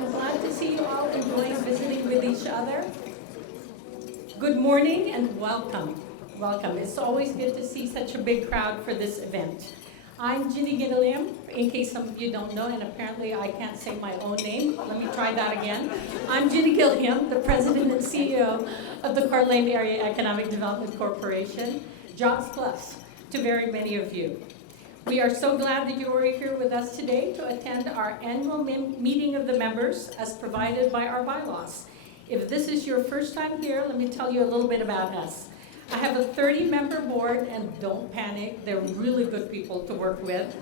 I'm glad to see you all enjoying visiting with each other. Good morning and welcome. Welcome. It's always good to see such a big crowd for this event. I'm Ginny Gilliam, in case some of you don't know, and apparently I can't say my own name. Let me try that again. I'm Ginny Gilliam, the President and CEO of the Coeur Area Economic Development Corporation, Jobs Plus to very many of you. We are so glad that you are here with us today to attend our annual meeting of the members as provided by our bylaws. If this is your first time here, let me tell you a little bit about us. I have a 30-member board, and don't panic, they're really good people to work with.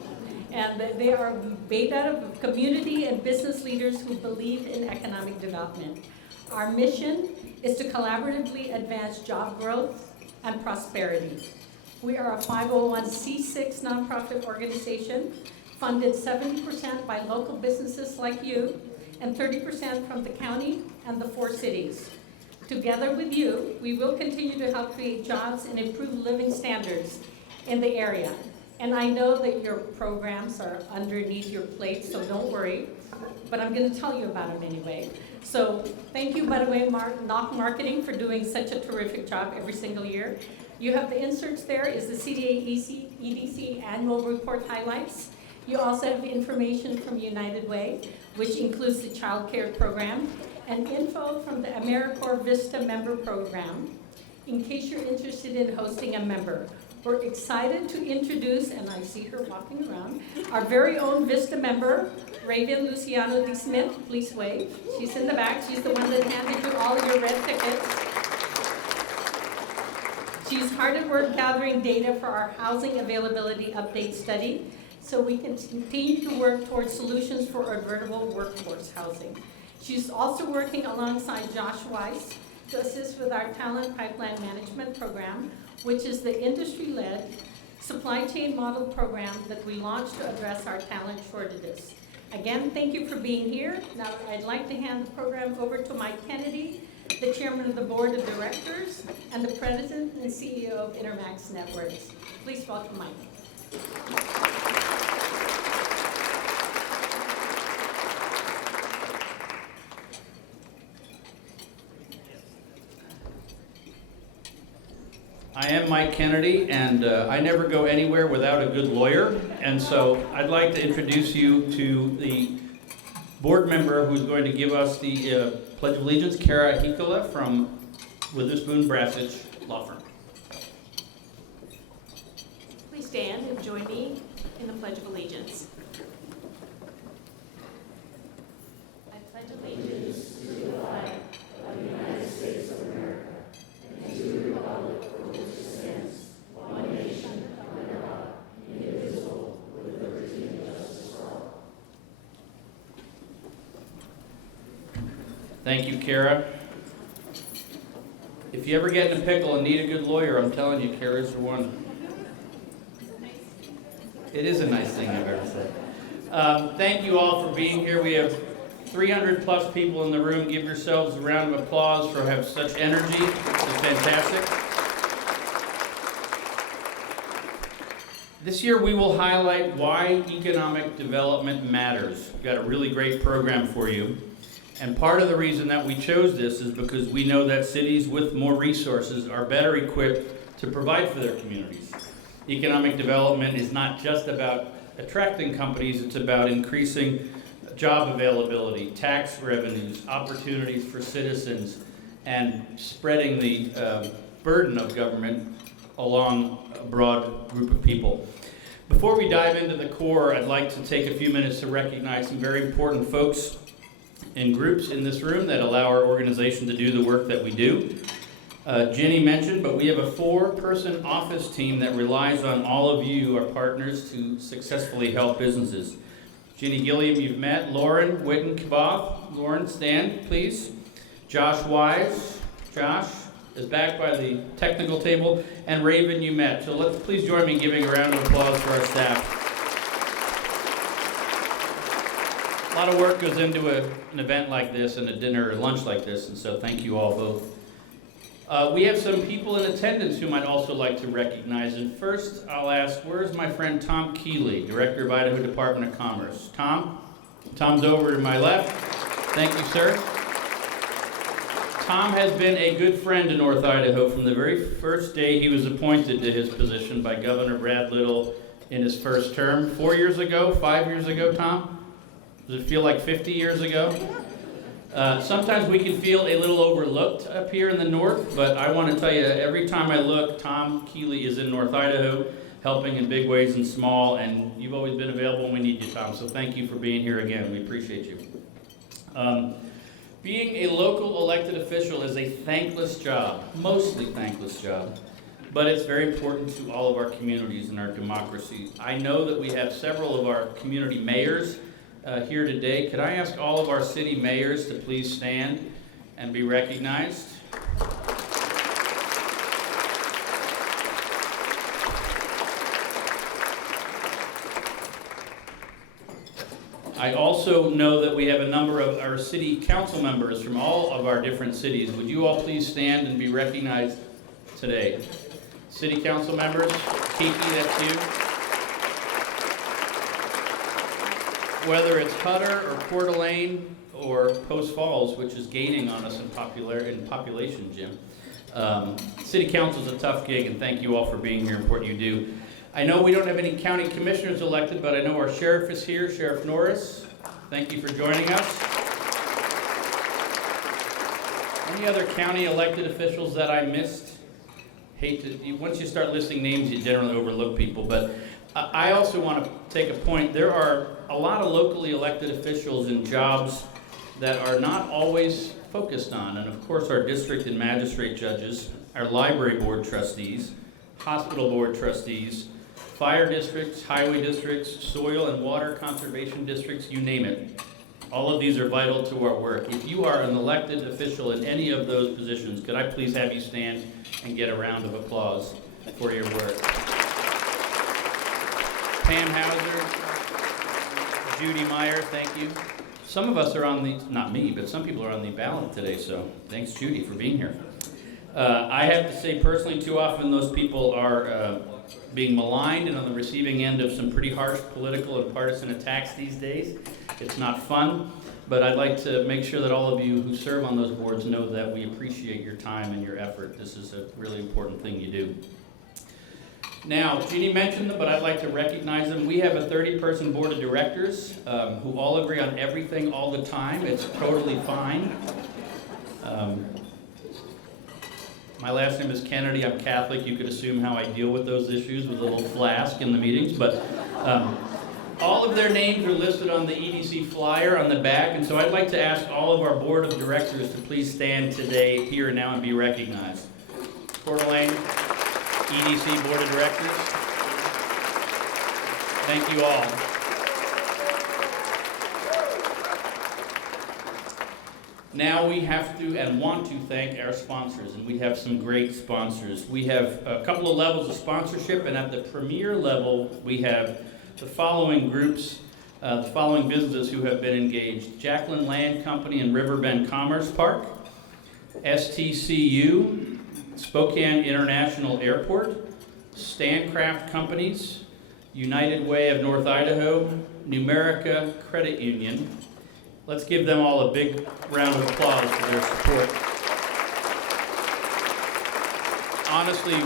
And they are made out of community and business leaders who believe in economic development. Our mission is to collaboratively advance job growth and prosperity. We are a 501c6 nonprofit organization, funded 70% by local businesses like you, and 30% from the county and the 4 cities. Together with you, we will continue to help create jobs and improve living standards in the area. And I know that your programs are underneath your plate, so don't worry, but I'm going to tell you about it anyway. So thank you, by the way, Knock Marketing, for doing such a terrific job every single year. You have the inserts there is the CdAEDC annual report highlights. You also have information from United Way, which includes the child care program, and info from the AmeriCorps Vista member program, in case you're interested in hosting a member. We're excited to introduce, and I see her walking around, our very own Vista member, Raven Luciano D. Smith. Please wave. She's in the back. She's the one that handed you all your red tickets. She's hard at work gathering data for our housing availability update study, so we can continue to work towards solutions for affordable workforce housing. She's also working alongside Josh Weiss to assist with our talent pipeline management program, which is the industry-led supply chain model program that we launched to address our talent shortages. Again, thank you for being here. Now I'd like to hand the program over to Mike Kennedy, the chairman of the board of directors and the president and CEO of Intermax Networks. Please welcome Mike. I am Mike Kennedy, and I never go anywhere without a good lawyer, and so I'd like to introduce you to the board member who's going to give us the Pledge of Allegiance, Area Economic from Witherspoon Brassage Law Firm. Please stand and join me in the Pledge of Allegiance. I pledge allegiance to the flag of the United States of America and to the republic for which it stands, one nation, under God, indivisible, with liberty and justice for all. Thank you, Kara. If you ever get in a pickle and need a good lawyer, I'm telling you, Kara's the one. It is a nice thing, I've ever said. Thank you all for being here. We have 300 plus people in the room. Give yourselves a round of applause for having such energy. It's fantastic. This year we will highlight why economic development matters. We've got a really great program for you. And part of the reason that we chose this is because we know that cities with more resources are better equipped to provide for their communities. Economic development is not just about attracting companies, it's about increasing job availability, tax revenues, opportunities for citizens, and spreading the burden of government along a broad group of people. Before we dive into the core, I'd like to take a few minutes to recognize some very important folks and groups in this room that allow our organization to do the work that we do. Ginny mentioned, but we have a 4-person office team that relies on all of you, our partners, to successfully help businesses. Ginny Gilliam, you've met. Lauren Witten-Kaboth. Lauren, stand, please. Josh Wise. Josh is back by the technical table. And Raven, you met. So let's please join me in giving a round of applause for our staff. A lot of work goes into an event like this and a dinner or lunch like this, and so thank you all both. We have some people in attendance who might also like to recognize. And first, I'll ask, where's my friend Tom Keeley, Director of Idaho Department of Commerce? Tom? Tom's over to my left. Thank you, sir. Tom has been a good friend to North Idaho from the very first day he was appointed to his position by Governor Brad Little in his first term. 4 years ago, 5 years ago, Tom? Does it feel like 50 years ago? Sometimes we can feel a little overlooked up here in the north, but I want to tell you, every time I look, Tom Keeley is in North Idaho, helping in big ways and small, and you've always been available when we need you, Tom, so thank you for being here again. We appreciate you. Being a local elected official is a thankless job, mostly thankless job, but it's very important to all of our communities and our democracy. I know that we have several of our community mayors here today. Could I ask all of our city mayors to please stand and be recognized? I also know that we have a number of our city council members from all of our different cities. Would you all please stand and be recognized today? City council members, Kiki, that's you. Whether it's Hutter or Coeur d'Alene or Post Falls, which is gaining on us in population, Jim. City council is a tough gig, and thank you all for being here and what you do. I know we don't have any county commissioners elected, but I know our sheriff is here, Sheriff Norris. Thank you for joining us. Any other county elected officials that I missed? Once you start listing names, you generally overlook people, but I also want to take a point. There are a lot of locally elected officials in jobs that are not always focused on, and of course our district and magistrate judges, our library board trustees, hospital board trustees, fire districts, highway districts, soil and water conservation districts, you name it. All of these are vital to our work. If you are an elected official in any of those positions, could I please have you stand and get a round of applause for your work. Pam Hauser, Judy Meyer, thank you. Some of us are on the, not me, but some people are on the ballot today, so thanks Judy for being here. I have to say personally, too often those people are being maligned and on the receiving end of some pretty harsh political and partisan attacks these days. It's not fun, but I'd like to make sure that all of you who serve on those boards know that we appreciate your time and your effort. This is a really important thing you do. Now, Jeannie mentioned them, but I'd like to recognize them. We have a 30-person board of directors who all agree on everything all the time. It's totally fine. My last name is Kennedy. I'm Catholic. You could assume how I deal with those issues with a little flask in the meetings. But all of their names are listed on the EDC flyer on the back. And so I'd like to ask all of our board of directors to please stand today, here and now, and be recognized. Coeur d'Alene EDC Board of Directors. Thank you all. Now we have to and want to thank our sponsors, and we have some great sponsors. We have a couple of levels of sponsorship, and at the premier level, we have the following groups, the following businesses who have been engaged. Jacqueline Land Company and Riverbend Commerce Park, STCU, Spokane International Airport, Stancraft Companies, United Way of North Idaho, Numerica Credit Union. Let's give them all a big round of applause for their support. Honestly,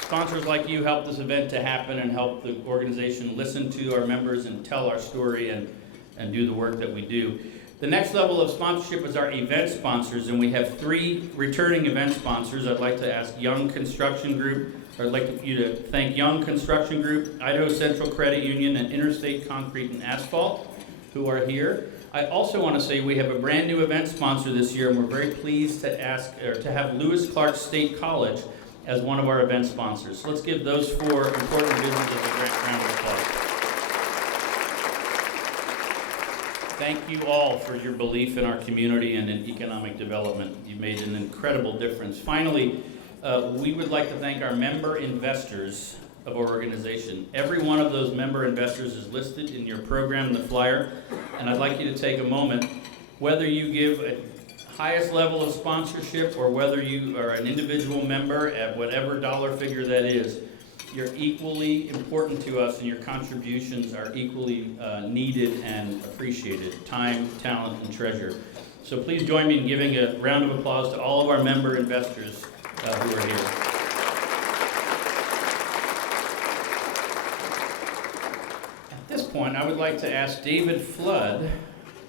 sponsors like you help this event to happen and help the organization listen to our members and tell our story and do the work that we do. The next level of sponsorship is our event sponsors, and we have 3 returning event sponsors. I'd like to ask Young Construction Group, or I'd like you to thank Young Construction Group, Idaho Central Credit Union, and Interstate Concrete and Asphalt, who are here. I also want to say we have a brand new event sponsor this year, and we're very pleased to have Lewis Clark State College as one of our event sponsors. So let's give those 4 important businesses a great round of applause. Thank you all for your belief in our community and in economic development. You've made an incredible difference. Finally, we would like to thank our member investors of our organization. Every one of those member investors is listed in your program, the flyer, and I'd like you to take a moment, whether you give a highest level of sponsorship or whether you are an individual member at whatever dollar figure that is, you're equally important to us and your contributions are equally needed and appreciated. Time, talent, and treasure. So please join me in giving a round of applause to all of our member investors who are here. At this point, I would like to ask David Flood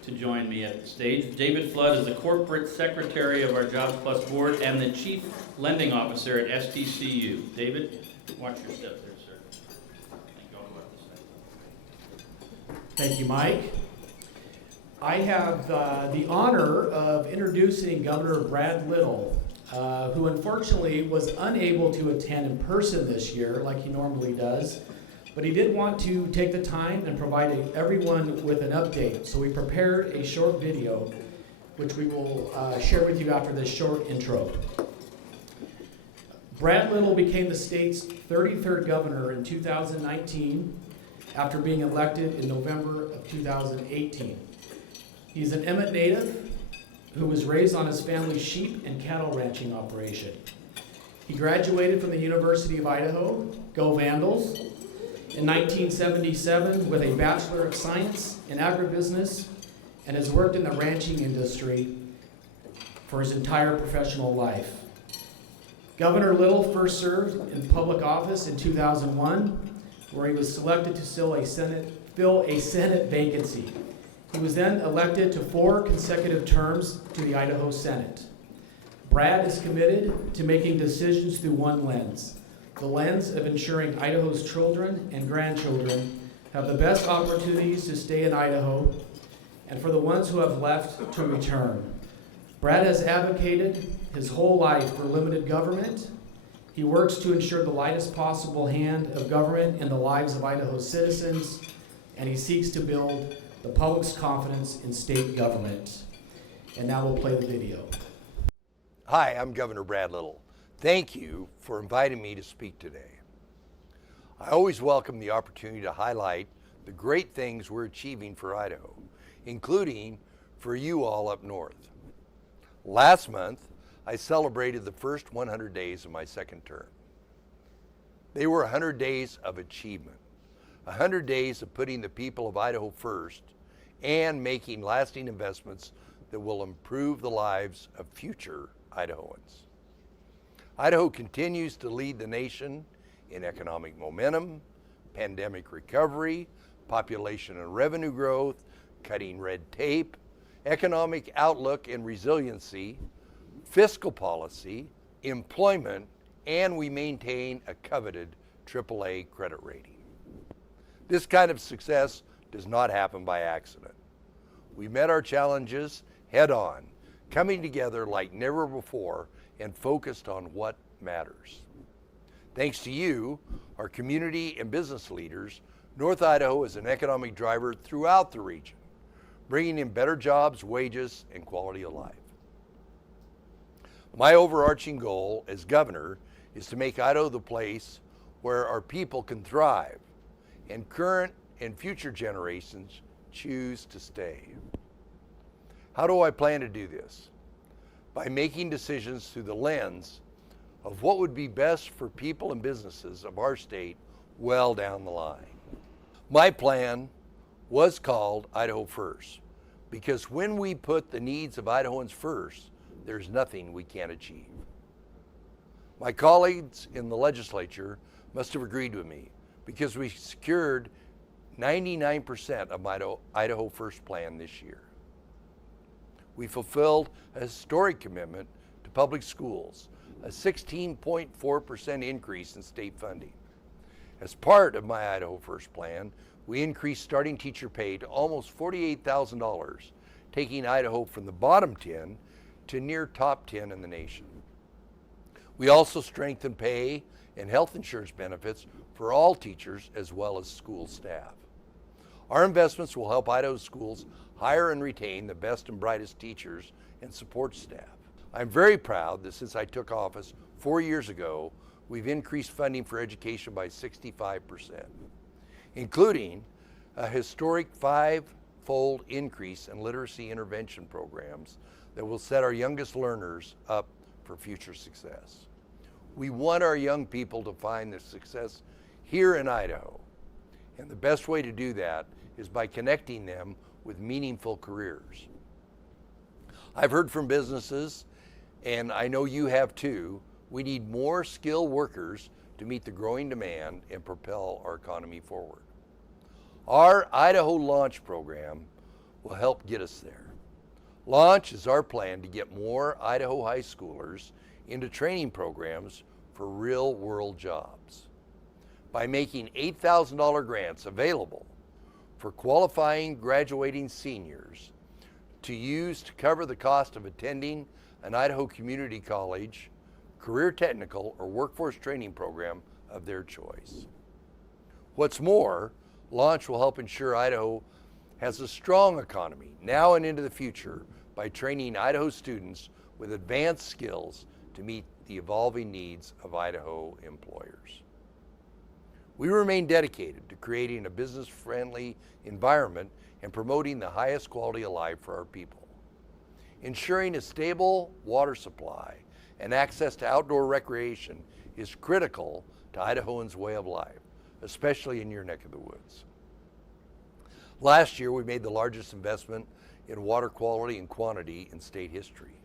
to join me at the stage. David Flood is the Corporate Secretary of our Jobs Plus Board and the Chief Lending Officer at STCU. David, watch your step there, sir. Thank you all about this. Thank you, Mike. I have the honor of introducing Governor Brad Little, who unfortunately was unable to attend in person this year like he normally does, but he did want to take the time and provide everyone with an update. So we prepared a short video, which we will share with you after this short intro. Brad Little became the state's 33rd governor in 2019 after being elected in November of 2018. He's an Emmett native who was raised on his family's sheep and cattle ranching operation. He graduated from the University of Idaho, go Vandals, in 1977 with a Bachelor of Science in Agribusiness and has worked in the ranching industry for his entire professional life. Governor Little first served in public office in 2001, where he was selected to fill a Senate vacancy. He was then elected to 4 consecutive terms to the Idaho Senate. Brad is committed to making decisions through one lens, the lens of ensuring Idaho's children and grandchildren have the best opportunities to stay in Idaho, and for the ones who have left to return. Brad has advocated his whole life for limited government. He works to ensure the lightest possible hand of government in the lives of Idaho's citizens, and he seeks to build the public's confidence in state government. And now we'll play the video. Hi, I'm Governor Brad Little. Thank you for inviting me to speak today. I always welcome the opportunity to highlight the great things we're achieving for Idaho, including for you all up north. Last month, I celebrated the first 100 days of my second term. They were 100 days of achievement, 100 days of putting the people of Idaho first and making lasting investments that will improve the lives of future Idahoans. Idaho continues to lead the nation in economic momentum, pandemic recovery, population and revenue growth, cutting red tape, economic outlook and resiliency, fiscal policy, employment, and we maintain a coveted AAA credit rating. This kind of success does not happen by accident. We met our challenges head on, coming together like never before and focused on what matters. Thanks to you, our community and business leaders, North Idaho is an economic driver throughout the region, bringing in better jobs, wages, and quality of life. My overarching goal as governor is to make Idaho the place where our people can thrive and current and future generations choose to stay. How do I plan to do this? By making decisions through the lens of what would be best for people and businesses of our state well down the line. My plan was called Idaho First, because when we put the needs of Idahoans first, there's nothing we can't achieve. My colleagues in the legislature must have agreed with me, because we secured 99% of my Idaho First plan this year. We fulfilled a historic commitment to public schools, a 16.4% increase in state funding. As part of my Idaho First plan, we increased starting teacher pay to almost $48,000, taking Idaho from the bottom 10 to near top 10 in the nation. We also strengthened pay and health insurance benefits for all teachers as well as school staff. Our investments will help Idaho schools hire and retain the best and brightest teachers and support staff. I'm very proud that since I took office 4 years ago, we've increased funding for education by 65%, including a historic 5-fold increase in literacy intervention programs that will set our youngest learners up for future success. We want our young people to find their success here in Idaho, and the best way to do that is by connecting them with meaningful careers. I've heard from businesses, and I know you have too, we need more skilled workers to meet the growing demand and propel our economy forward. Our Idaho Launch program will help get us there. Launch is our plan to get more Idaho high schoolers into training programs for real-world jobs. By making $8,000 grants available for qualifying graduating seniors to use to cover the cost of attending an Idaho community college, career technical, or workforce training program of their choice. What's more, Launch will help ensure Idaho has a strong economy now and into the future by training Idaho students with advanced skills to meet the evolving needs of Idaho employers. We remain dedicated to creating a business-friendly environment and promoting the highest quality of life for our people. Ensuring a stable water supply and access to outdoor recreation is critical to Idahoans' way of life, especially in your neck of the woods. Last year, we made the largest investment in water quality and quantity in state history.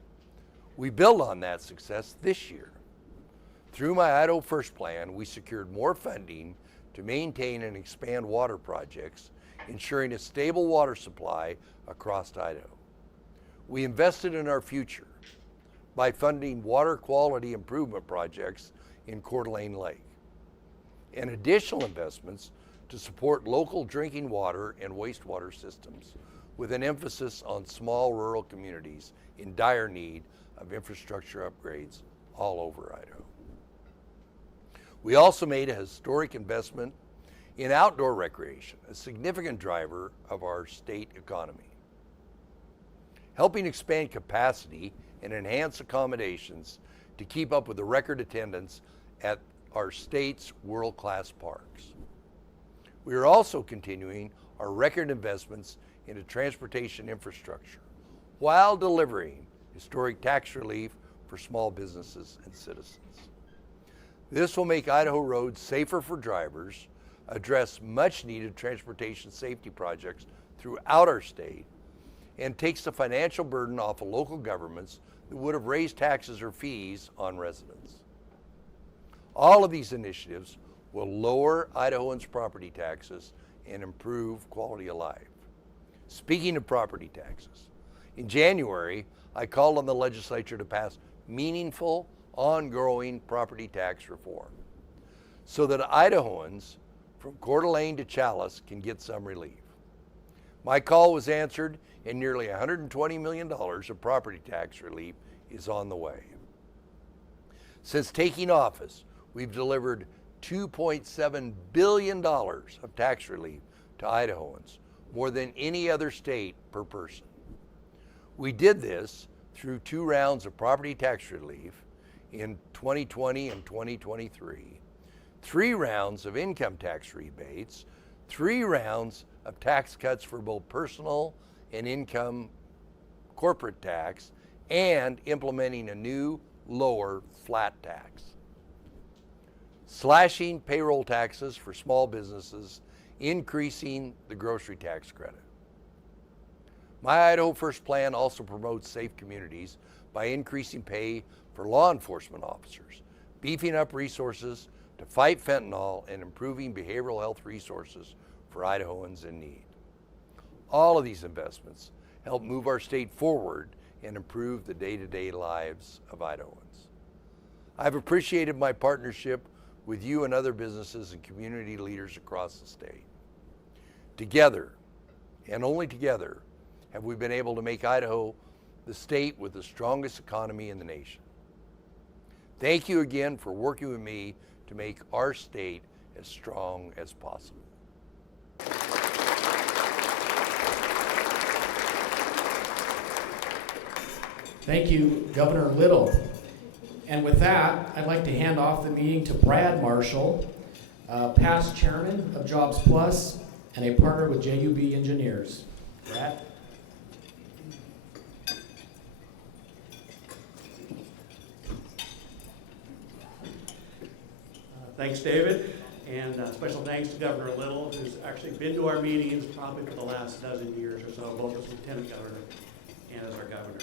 We build on that success this year. Through my Idaho First plan, we secured more funding to maintain and expand water projects, ensuring a stable water supply across Idaho. We invested in our future by funding water quality improvement projects in Coeur d'Alene Lake, and additional investments to support local drinking water and wastewater systems, with an emphasis on small rural communities in dire need of infrastructure upgrades all over Idaho. We also made a historic investment in outdoor recreation, a significant driver of our state economy. Helping expand capacity and enhance accommodations to keep up with the record attendance at our state's world-class parks. We are also continuing our record investments into transportation infrastructure while delivering historic tax relief for small businesses and citizens. This will make Idaho roads safer for drivers, address much needed transportation safety projects throughout our state, and takes the financial burden off of local governments that would have raised taxes or fees on residents. All of these initiatives will lower Idahoans' property taxes and improve quality of life. Speaking of property taxes, in January, I called on the legislature to pass meaningful, ongoing property tax reform so that Idahoans from Coeur d'Alene to Chalice can get some relief. My call was answered, and nearly $120 million of property tax relief is on the way. Since taking office, we've delivered $2.7 billion of tax relief to Idahoans, more than any other state per person. We did this through 2 rounds of property tax relief in 2020 and 2023, 3 rounds of income tax rebates, 3 rounds of tax cuts for both personal and income corporate tax, and implementing a new lower flat tax. Slashing payroll taxes for small businesses, increasing the grocery tax credit. My Idaho First plan also promotes safe communities by increasing pay for law enforcement officers, beefing up resources to fight fentanyl, and improving behavioral health resources for Idahoans in need. All of these investments help move our state forward and improve the day-to-day lives of Idahoans. I've appreciated my partnership with you and other businesses and community leaders across the state. Together, and only together, have we been able to make Idaho the state with the strongest economy in the nation. Thank you again for working with me to make our state as strong as possible. Thank you, Governor Little. And with that, I'd like to hand off the meeting to Brad Marshall, past chairman of Jobs Plus and a partner with JUB Engineers. Brad? Thanks, David, and special thanks to Governor Little, who's actually been to our meetings probably for the last dozen years or so, both as lieutenant governor and as our governor.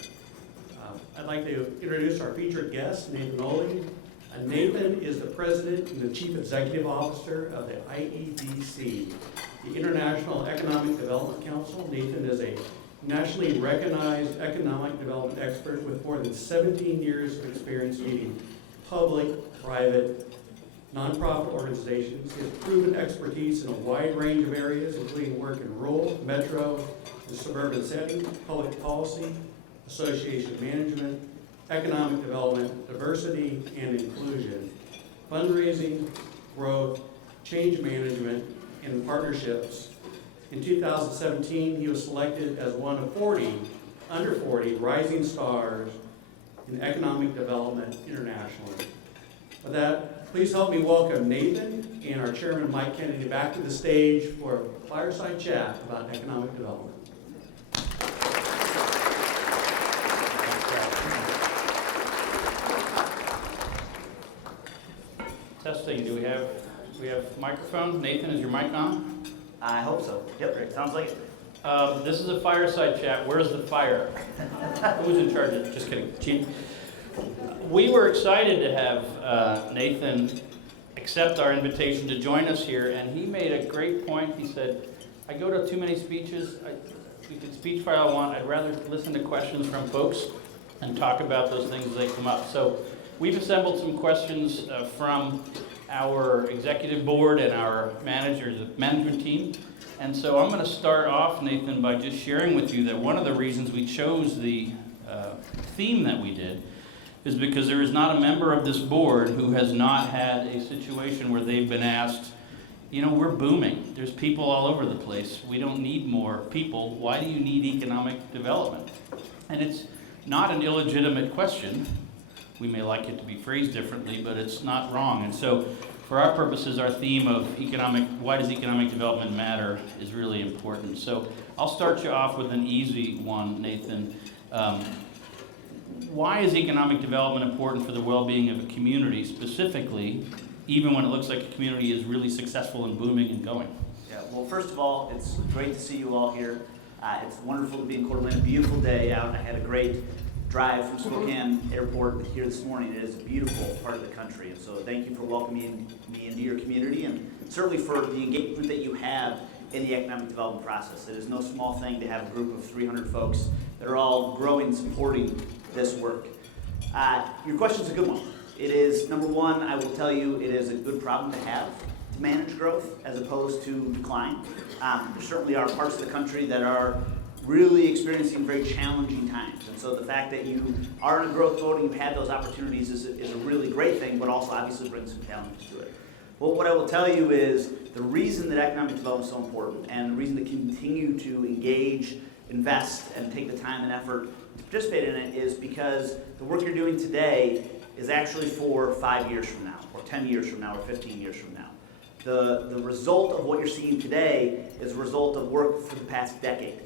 I'd like to introduce our featured guest, Nathan Ohle. Nathan is the President and the Chief Executive Officer of the IEDC, the International Economic Development Council. Nathan is a nationally recognized economic development expert with more than 17 years of experience leading public, private, nonprofit organizations. He has proven expertise in a wide range of areas, including work in rural, metro, and suburban settings, public policy, association management, economic development, diversity and inclusion, fundraising, growth, change management, and partnerships. In 2017, he was selected as one of 40 under 40 rising stars in economic development internationally. With that, please help me welcome Nathan and our chairman, Mike Kennedy, back to the stage for a fireside chat about economic development. Testing, do we have microphone? Nathan, is your mic on? I hope so. Yep, great. Sounds like it. This is a fireside chat. Where's the fire? Who's in charge of it? Just kidding. Chief. We were excited to have Nathan accept our invitation to join us here, and he made a great point. He said, I go to too many speeches. We could speech fire I want. I'd rather listen to questions from folks and talk about those things as they come up. So we've assembled some questions from our executive board and our management team. And so I'm going to start off, Nathan, by just sharing with you that one of the reasons we chose the theme that we did is because there is not a member of this board who has not had a situation where they've been asked, you know, we're booming. There's people all over the place. We don't need more people. Why do you need economic development? And it's not an illegitimate question. We may like it to be phrased differently, but it's not wrong. And so for our purposes, our theme of why does economic development matter is really important. So I'll start you off with an easy one, Nathan. Why is economic development important for the well-being of a community specifically, even when it looks like a community is really successful and booming and going? Yeah, well, first of all, it's great to see you all here. It's wonderful to be in Coeur d'Alene. A beautiful day out. I had a great drive from Spokane Airport here this morning. It is a beautiful part of the country, and so thank you for welcoming me into your community, and certainly for the engagement that you have in the economic development process. It is no small thing to have a group of 300 folks that are all growing, supporting this work. Your question's a good one. It is, number one, I will tell you, it is a good problem to have to manage growth as opposed to decline. There certainly are parts of the country that are really experiencing very challenging times. And so the fact that you are in a growth mode and you've had those opportunities is a really great thing, but also obviously brings some challenges to it. Well, what I will tell you is the reason that economic development is so important and the reason to continue to engage, invest, and take the time and effort to participate in it is because the work you're doing today is actually for 5 years from now, or 10 years from now, or 15 years from now. The result of what you're seeing today is a result of work for the past decade.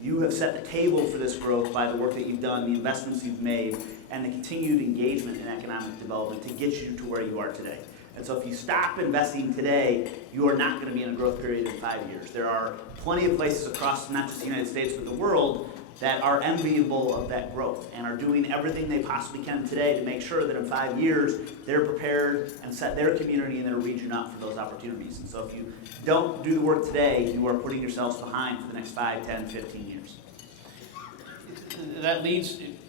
You have set the table for this growth by the work that you've done, the investments you've made, and the continued engagement in economic development to get you to where you are today. And so if you stop investing today, you are not going to be in a growth period in 5 years. There are plenty of places across not just the United States, but the world that are enviable of that growth and are doing everything they possibly can today to make sure that in 5 years they're prepared and set their community and their region up for those opportunities. And so if you don't do the work today, you are putting yourselves behind for the next 5, 10, 15 years. That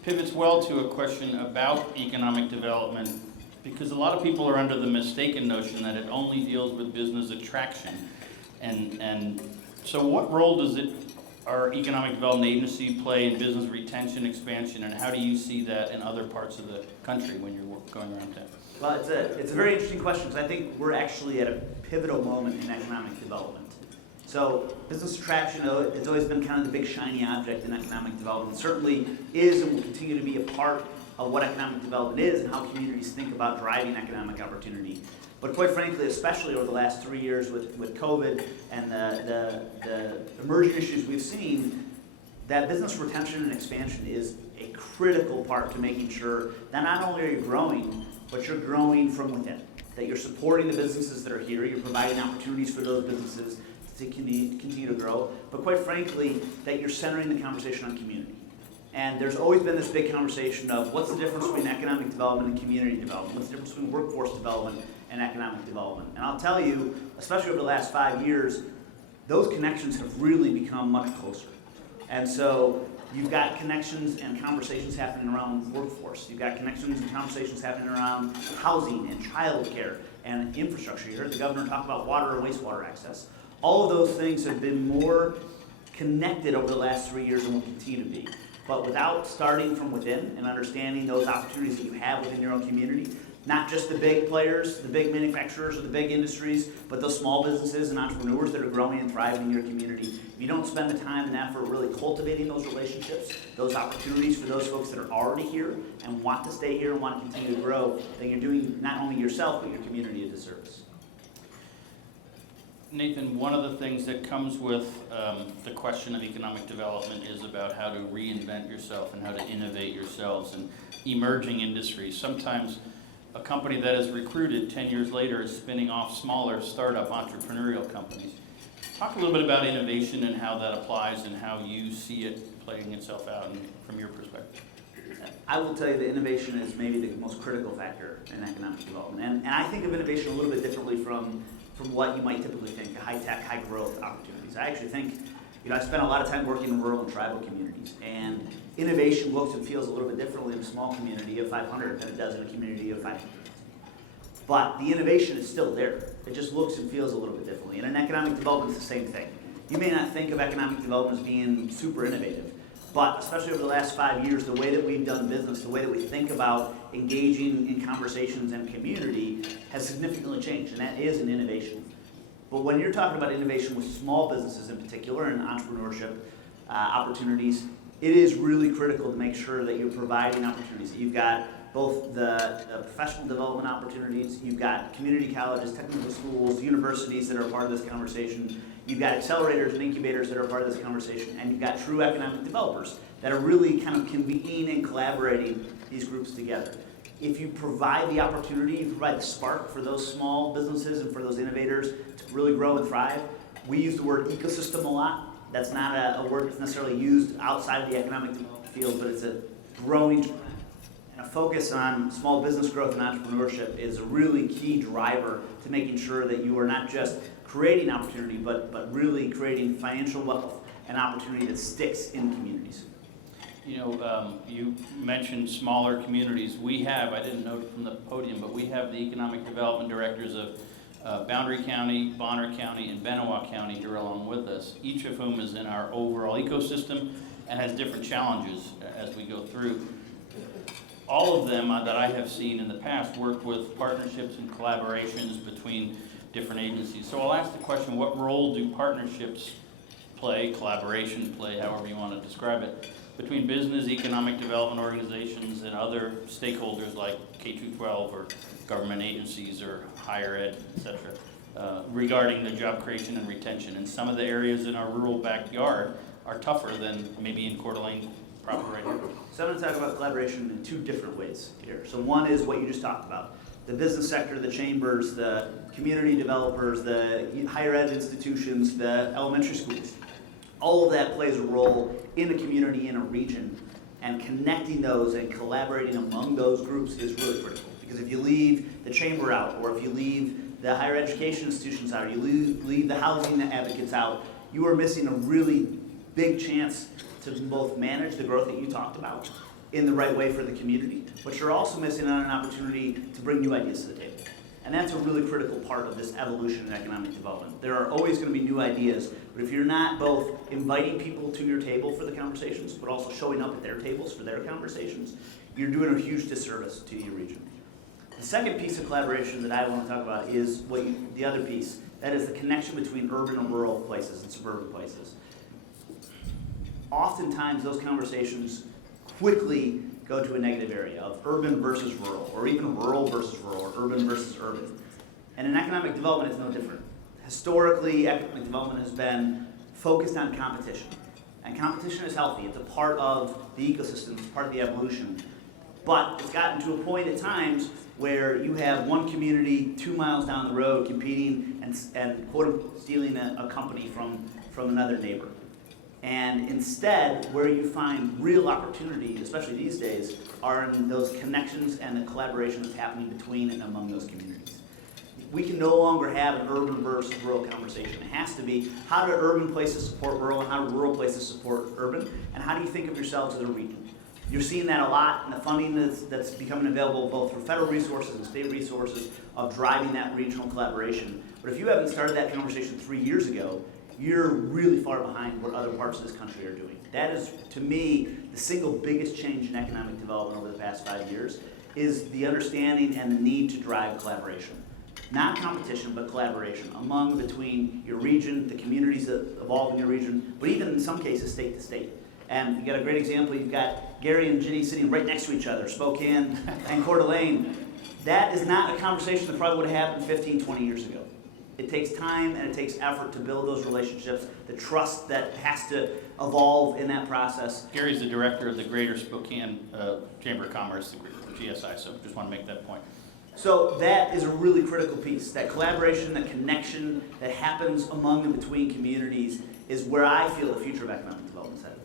pivots well to a question about economic development, because a lot of people are under the mistaken notion that it only deals with business attraction. And so what role does our economic development agency play in business retention, expansion, and how do you see that in other parts of the country when you're going around town? Well, it's a very interesting question because I think we're actually at a pivotal moment in economic development. So business attraction, it's always been kind of the big shiny object in economic development. It certainly is and will continue to be a part of what economic development is and how communities think about driving economic opportunity. But quite frankly, especially over the last 3 years with COVID and the emerging issues we've seen, that business retention and expansion is a critical part to making sure that not only are you growing, but you're growing from within. That you're supporting the businesses that are here, you're providing opportunities for those businesses to continue to grow, but quite frankly, that you're centering the conversation on community. And there's always been this big conversation of what's the difference between economic development and community development? What's the difference between workforce development and economic development? And I'll tell you, especially over the last 5 years, those connections have really become much closer. And so you've got connections and conversations happening around workforce. You've got connections and conversations happening around housing and childcare and infrastructure. You heard the governor talk about water and wastewater access. All of those things have been more connected over the last 3 years and will continue to be. But without starting from within and understanding those opportunities that you have within your own community, not just the big players, the big manufacturers or the big industries, but those small businesses and entrepreneurs that are growing and thriving in your community. If you don't spend the time and effort really cultivating those relationships, those opportunities for those folks that are already here and want to stay here and want to continue to grow, then you're doing not only yourself, but your community a disservice. Nathan, one of the things that comes with the question of economic development is about how to reinvent yourself and how to innovate yourselves in emerging industries. Sometimes a company that is recruited 10 years later is spinning off smaller startup entrepreneurial companies. Talk a little bit about innovation and how that applies and how you see it playing itself out from your perspective. I will tell you that innovation is maybe the most critical factor in economic development. And I think of innovation a little bit differently from what you might typically think, high-tech, high-growth opportunities. I actually think, I spent a lot of time working in rural and tribal communities, and innovation looks and feels a little bit differently in a small community of 500 than it does in a community of 500. But the innovation is still there. It just looks and feels a little bit differently. And in economic development, it's the same thing. You may not think of economic development as being super innovative, but especially over the last 5 years, the way that we've done business, the way that we think about engaging in conversations and community has significantly changed, and that is an innovation. But when you're talking about innovation with small businesses in particular and entrepreneurship opportunities, it is really critical to make sure that you're providing opportunities. You've got both the professional development opportunities, you've got community colleges, technical schools, universities that are part of this conversation, you've got accelerators and incubators that are part of this conversation, and you've got true economic developers that are really kind of convening and collaborating these groups together. If you provide the opportunity, you provide the spark for those small businesses and for those innovators to really grow and thrive. We use the word ecosystem a lot. That's not a word that's necessarily used outside of the economic development field, but it's a growing trend. And a focus on small business growth and entrepreneurship is a really key driver to making sure that you are not just creating opportunity, but really creating financial wealth and opportunity that sticks in communities. You mentioned smaller communities. We have, I didn't note from the podium, but we have the economic development directors of Boundary County, Bonner County, and Benewah County here along with us, each of whom is in our overall ecosystem and has different challenges as we go through. All of them that I have seen in the past work with partnerships and collaborations between different agencies. So I'll ask the question, what role do partnerships play, collaboration play, however you want to describe it, between business, economic development organizations, and other stakeholders like K-12 or government agencies or higher ed, et cetera, regarding the job creation and retention? And some of the areas in our rural backyard are tougher than maybe in Coeur d'Alene proper right here. So I'm going to talk about collaboration in two different ways here. So one is what you just talked about. The business sector, the chambers, the community developers, the higher ed institutions, the elementary schools. All of that plays a role in a community, in a region, and connecting those and collaborating among those groups is really critical. Because if you leave the chamber out, or if you leave the higher education institutions out, or you leave the housing advocates out, you are missing a really big chance to both manage the growth that you talked about in the right way for the community, but you're also missing out on an opportunity to bring new ideas to the table. And that's a really critical part of this evolution in economic development. There are always going to be new ideas, but if you're not both inviting people to your table for the conversations, but also showing up at their tables for their conversations, you're doing a huge disservice to your region. The second piece of collaboration that I want to talk about is the other piece, that is the connection between urban and rural places and suburban places. Oftentimes those conversations quickly go to a negative area of urban versus rural, or even rural versus rural, or urban versus urban. And in economic development, it's no different. Historically, economic development has been focused on competition. And competition is healthy. It's a part of the ecosystem. It's part of the evolution. But it's gotten to a point at times where you have one community 2 miles down the road competing and quote-unquote stealing a company from another neighbor. And instead, where you find real opportunity, especially these days, are in those connections and the collaboration that's happening between and among those communities. We can no longer have an urban versus rural conversation. It has to be, how do urban places support rural, and how do rural places support urban, and how do you think of yourselves as a region? You're seeing that a lot in the funding that's becoming available both through federal resources and state resources of driving that regional collaboration. But if you haven't started that conversation 3 years ago, you're really far behind what other parts of this country are doing. That is, to me, the single biggest change in economic development over the past 5 years is the understanding and the need to drive collaboration. Not competition, but collaboration among, between your region, the communities that evolve in your region, but even in some cases, state to state. And you got a great example. You've got Gary and Ginny sitting right next to each other, Spokane and Coeur d'Alene. That is not a conversation that probably would have happened 15, 20 years ago. It takes time and it takes effort to build those relationships, the trust that has to evolve in that process. Gary's the director of the Greater Spokane Chamber of Commerce, the GSI, so just want to make that point. So that is a really critical piece. That collaboration, that connection that happens among and between communities is where I feel the future of economic development is headed.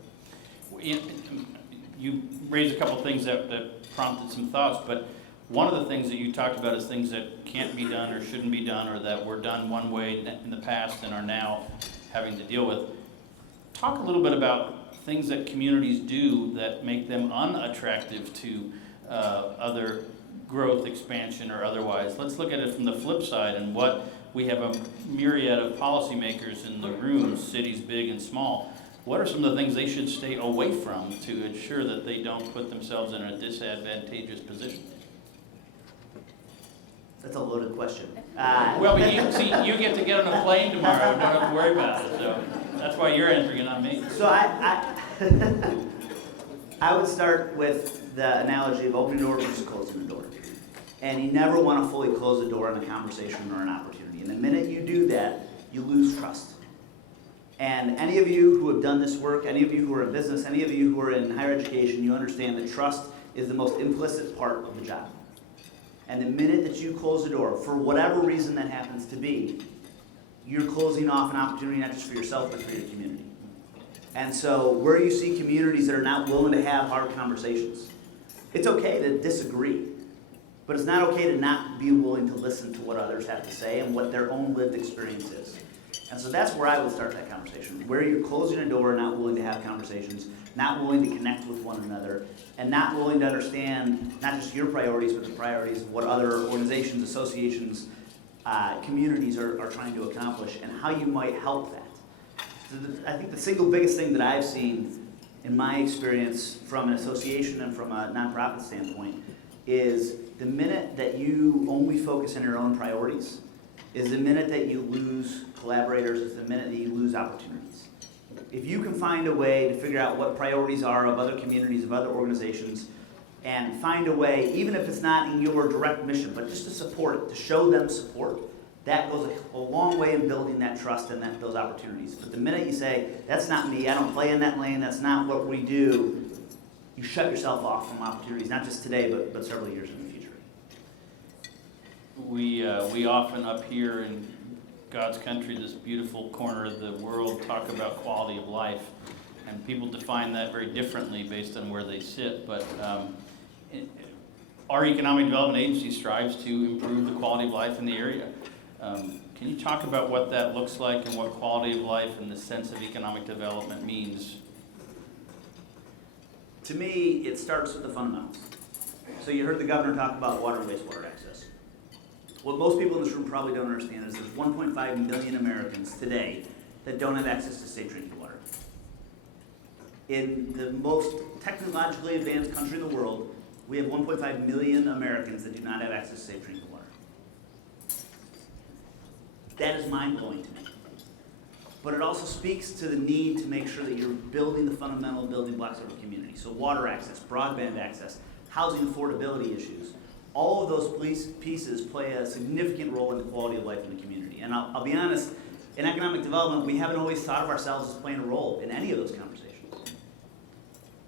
You raised a couple things that prompted some thoughts, but one of the things that you talked about is things that can't be done or shouldn't be done, or that were done one way in the past and are now having to deal with. Talk a little bit about things that communities do that make them unattractive to other growth, expansion, or otherwise. Let's look at it from the flip side, and what we have a myriad of policymakers in the room, cities big and small. What are some of the things they should stay away from to ensure that they don't put themselves in a disadvantageous position? That's a loaded question. Well, but you get to get on a plane tomorrow and don't have to worry about it, so that's why you're answering it, not me. So I would start with the analogy of opening a door versus closing the door. And you never want to fully close the door on a conversation or an opportunity. And the minute you do that, you lose trust. And any of you who have done this work, any of you who are in business, any of you who are in higher education, you understand that trust is the most implicit part of the job. And the minute that you close the door, for whatever reason that happens to be, you're closing off an opportunity not just for yourself, but for your community. And so where you see communities that are not willing to have hard conversations, it's okay to disagree, but it's not okay to not be willing to listen to what others have to say and what their own lived experience is. And so that's where I would start that conversation, where you're closing a door, not willing to have conversations, not willing to connect with one another, and not willing to understand not just your priorities, but the priorities of what other organizations, associations, communities are trying to accomplish, and how you might help that. So I think the single biggest thing that I've seen in my experience from an association and from a nonprofit standpoint is the minute that you only focus on your own priorities is the minute that you lose collaborators, is the minute that you lose opportunities. If you can find a way to figure out what priorities are of other communities, of other organizations, and find a way, even if it's not in your direct mission, but just to support it, to show them support, that goes a long way in building that trust and those opportunities. But the minute you say, that's not me, I don't play in that lane, that's not what we do, you shut yourself off from opportunities, not just today, but several years in the future. We often up here in God's country, this beautiful corner of the world, talk about quality of life, and people define that very differently based on where they sit, but our Economic Development Agency strives to improve the quality of life in the area. Can you talk about what that looks like and what quality of life and the sense of economic development means? To me, it starts with the fundamentals. So you heard the governor talk about water and wastewater access. What most people in this room probably don't understand is there's 1.5 million Americans today that don't have access to safe drinking water. In the most technologically advanced country in the world, we have 1.5 million Americans that do not have access to safe drinking water. That is mind-blowing to me. But it also speaks to the need to make sure that you're building the fundamental building blocks of a community. So water access, broadband access, housing affordability issues. All of those pieces play a significant role in the quality of life in the community. And I'll be honest, in economic development, we haven't always thought of ourselves as playing a role in any of those conversations.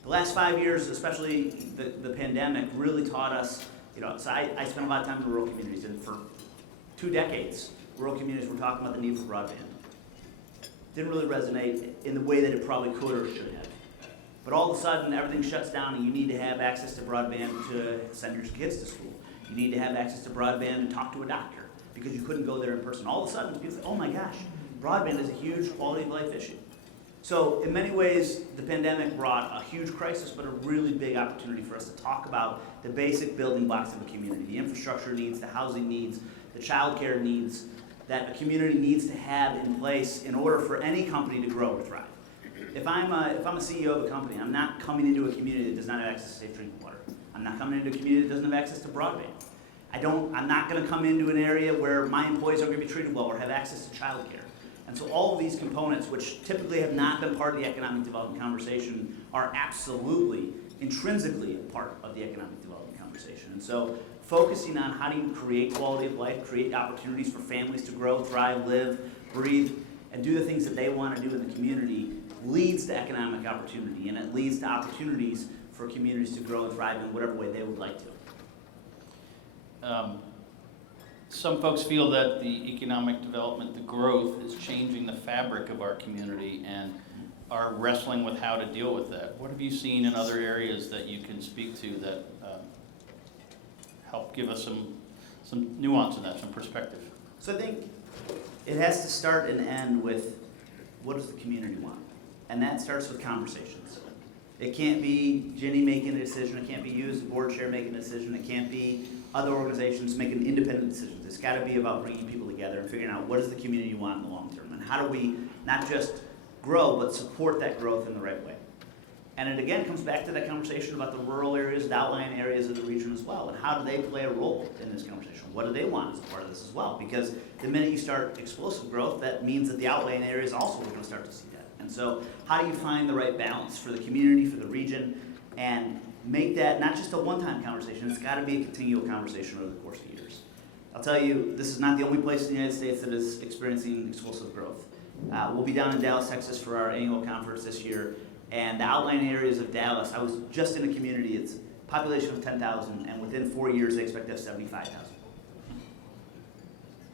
The last 5 years, especially the pandemic, really taught us, so I spent a lot of time in rural communities, and for 2 decades, rural communities were talking about the need for broadband. didn't really resonate in the way that it probably could or should have. But all of a sudden, everything shuts down and you need to have access to broadband to send your kids to school. You need to have access to broadband to talk to a doctor because you couldn't go there in person. All of a sudden, people say, oh my gosh, broadband is a huge quality of life issue. So in many ways, the pandemic brought a huge crisis, but a really big opportunity for us to talk about the basic building blocks of a community, the infrastructure needs, the housing needs, the childcare needs that a community needs to have in place in order for any company to grow or thrive. If I'm a CEO of a company, I'm not coming into a community that does not have access to safe drinking water. I'm not coming into a community that doesn't have access to broadband. I'm not going to come into an area where my employees are going to be treated well or have access to childcare. And so all of these components, which typically have not been part of the economic development conversation, are absolutely, intrinsically a part of the economic development conversation. And so focusing on how do you create quality of life, create opportunities for families to grow, thrive, live, breathe, and do the things that they want to do in the community leads to economic opportunity, and it leads to opportunities for communities to grow and thrive in whatever way they would like to. Some folks feel that the economic development, the growth, is changing the fabric of our community and are wrestling with how to deal with that. What have you seen in other areas that you can speak to that help give us some nuance in that, some perspective? So I think it has to start and end with what does the community want? And that starts with conversations. It can't be Ginny making a decision. It can't be you as the board chair making a decision. It can't be other organizations making independent decisions. It's got to be about bringing people together and figuring out what does the community want in the long term, and how do we not just grow, but support that growth in the right way. And it again comes back to that conversation about the rural areas, the outlying areas of the region as well, and how do they play a role in this conversation? What do they want as a part of this as well? Because the minute you start explosive growth, that means that the outlying areas also are going to start to see that. And so how do you find the right balance for the community, for the region, and make that not just a one-time conversation, it's got to be a continual conversation over the course of years. I'll tell you, this is not the only place in the United States that is experiencing explosive growth. We'll be down in Dallas, Texas for our annual conference this year, and the outlying areas of Dallas, I was just in a community, it's a population of 10,000, and within 4 years they expect to have 75,000.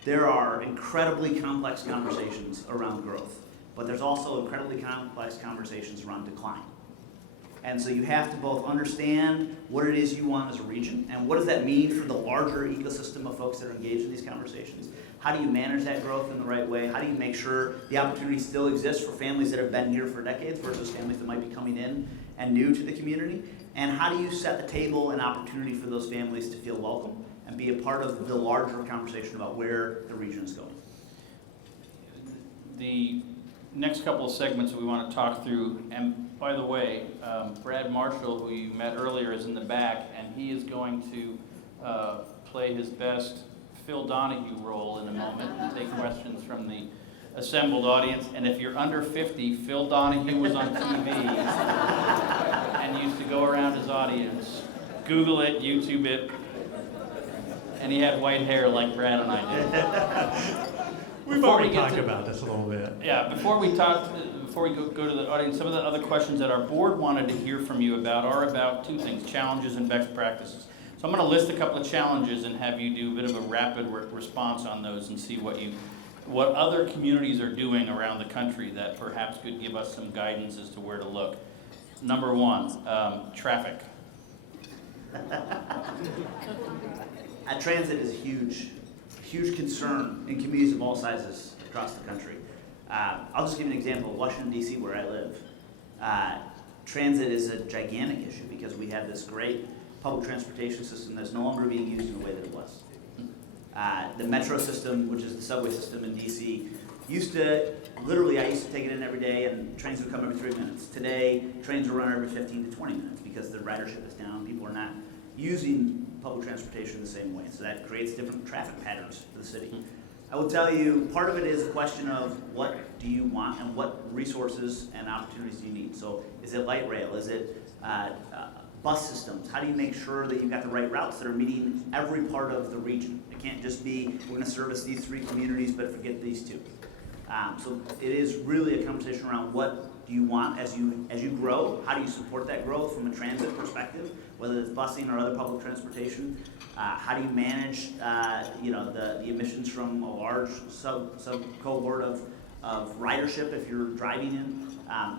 There are incredibly complex conversations around growth, but there's also incredibly complex conversations around decline. And so you have to both understand what it is you want as a region, and what does that mean for the larger ecosystem of folks that are engaged in these conversations. How do you manage that growth in the right way? How do you make sure the opportunity still exists for families that have been here for decades versus families that might be coming in and new to the community? And how do you set the table and opportunity for those families to feel welcome and be a part of the larger conversation about where the region is going? The next couple of segments we want to talk through, and by the way, Brad Marshall, who you met earlier, is in the back, and he is going to play his best Phil Donahue role in a moment and take questions from the assembled audience. And if you're under 50, Phil Donahue was on TV and used to go around his audience. Google it, YouTube it, and he had white hair like Brad and I did. We've already talked about this a little bit. Yeah, before we go to the audience, some of the other questions that our board wanted to hear from you about are about two things: challenges and best practices. So I'm going to list a couple of challenges and have you do a bit of a rapid response on those and see what other communities are doing around the country that perhaps could give us some guidance as to where to look. Number one, traffic. Transit is a huge concern in communities of all sizes across the country. I'll just give you an example. Washington, D.C., where I live, transit is a gigantic issue because we have this great public transportation system that's no longer being used in the way that it was. The metro system, which is the subway system in D.C., I used to take it in every day and trains would come every 3 minutes. Today, trains will run every 15 to 20 minutes because the ridership is down. People are not using public transportation the same way. So that creates different traffic patterns for the city. I will tell you, part of it is a question of what do you want and what resources and opportunities do you need. So is it light rail? Is it bus systems? How do you make sure that you've got the right routes that are meeting every part of the region? It can't just be, we're going to service these 3 communities, but forget these 2. So it is really a conversation around what do you want as you grow? How do you support that growth from a transit perspective, whether it's busing or other public transportation? How do you manage the emissions from a large sub cohort of of ridership if you're driving in.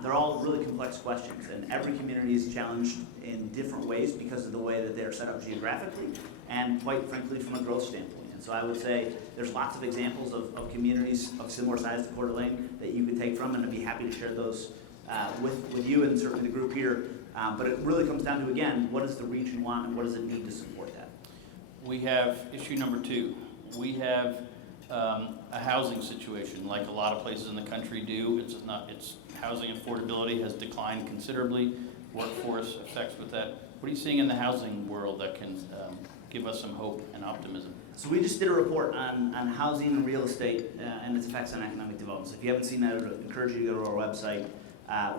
They're all really complex questions, and every community is challenged in different ways because of the way that they're set up geographically and, quite frankly, from a growth standpoint. And so I would say there's lots of examples of communities of similar size to Coeur d'Alene that you could take from, and I'd be happy to share those with you and certainly the group here. But it really comes down to, again, what does the region want and what does it need to support that? We have issue number 2. We have a housing situation like a lot of places in the country do. It's housing affordability has declined considerably. Workforce effects with that. What are you seeing in the housing world that can give us some hope and optimism? So we just did a report on housing and real estate and its effects on economic development. So if you haven't seen that, I would encourage you to go to our website.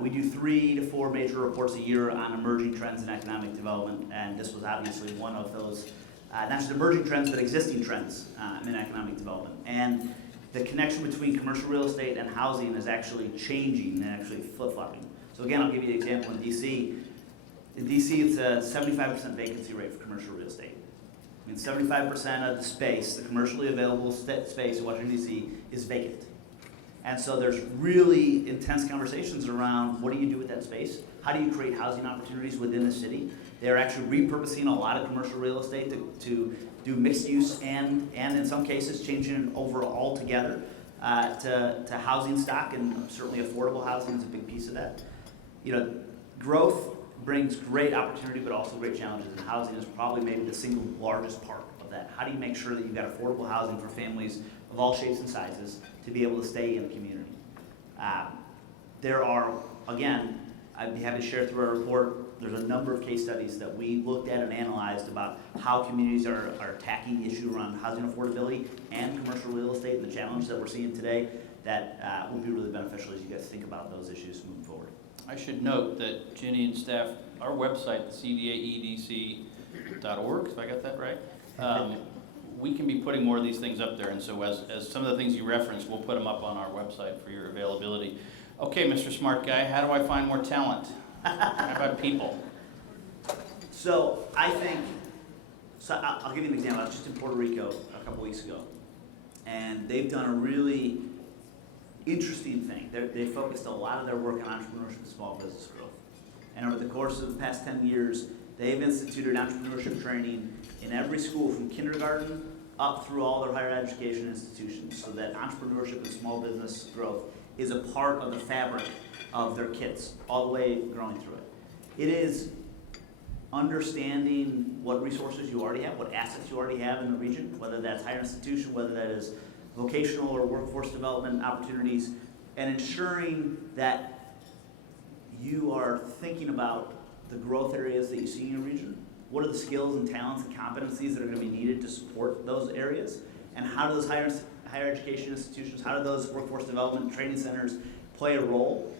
We do 3 to 4 major reports a year on emerging trends in economic development, and this was obviously one of those, not just emerging trends, but existing trends in economic development. And the connection between commercial real estate and housing is actually changing and actually flip-flopping. So again, I'll give you the example in DC. In DC, it's a 75% vacancy rate for commercial real estate. I mean, 75% of the space, the commercially available space in Washington, DC, is vacant. And so there's really intense conversations around what do you do with that space? How do you create housing opportunities within the city? They're actually repurposing a lot of commercial real estate to do mixed use and in some cases changing it over altogether to housing stock, and certainly affordable housing is a big piece of that. You know, growth brings great opportunity but also great challenges, and housing is probably maybe the single largest part of that. How do you make sure that you've got affordable housing for families of all shapes and sizes to be able to stay in the community? There are, again, I'd be happy to share through our report, there's a number of case studies that we looked at and analyzed about how communities are attacking the issue around housing affordability and commercial real estate and the challenge that we're seeing today that will be really beneficial as you guys think about those issues moving forward. I should note that Ginny and staff, our website, CdAEDC.org, if I got that right, we can be putting more of these things up there, and so as some of the things you referenced, we'll put them up on our website for your availability. Okay, Mr. Smart Guy, how do I find more talent? How about people? So I think, I'll give you an example. I was just in Puerto Rico a couple weeks ago, and they've done a really interesting thing. They focused a lot of their work on entrepreneurship and small business growth. And over the course of the past 10 years, they've instituted entrepreneurship training in every school from kindergarten up through all their higher education institutions, so that entrepreneurship and small business growth is a part of the fabric of their kids, all the way growing through it. It is understanding what resources you already have, what assets you already have in the region, whether that's higher institution, whether that is vocational or workforce development opportunities, and ensuring that you are thinking about the growth areas that you see in your region. What are the skills and talents and competencies that are going to be needed to support those areas? And how do those higher education institutions, how do those workforce development training centers play a role?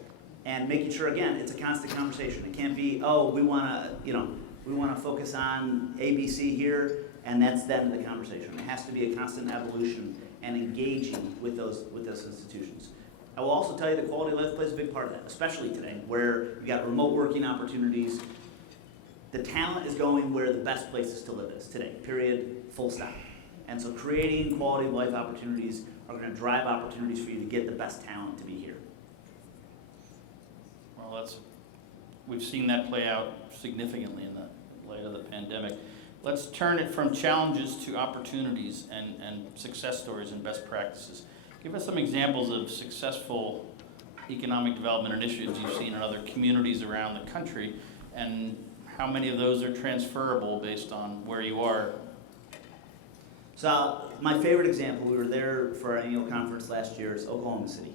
And making sure, again, it's a constant conversation. It can't be, oh, we want to focus on ABC here, and that's the end of the conversation. It has to be a constant evolution and engaging with those institutions. I will also tell you that quality of life plays a big part of that, especially today, where you've got remote working opportunities. The talent is going where the best places to live is today, period, full stop. And so creating quality of life opportunities are going to drive opportunities for you to get the best talent to be here. Well, we've seen that play out significantly in the light of the pandemic. Let's turn it from challenges to opportunities and success stories and best practices. Give us some examples of successful economic development initiatives you've seen in other communities around the country, and how many of those are transferable based on where you are. So my favorite example, we were there for our annual conference last year, is Oklahoma City.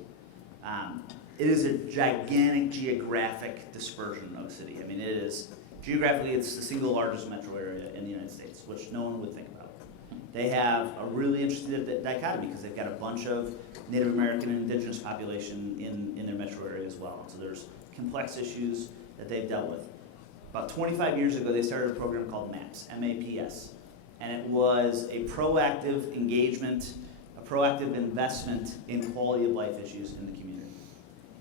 It is a gigantic geographic dispersion of a city. I mean, it is, geographically, it's the single largest metro area in the United States, which no one would think about. They have a really interesting dichotomy because they've got a bunch of Native American and indigenous population in their metro area as well. So there's complex issues that they've dealt with. About 25 years ago, they started a program called MAPS, M-A-P-S. And it was a proactive engagement, a proactive investment in quality of life issues in the community.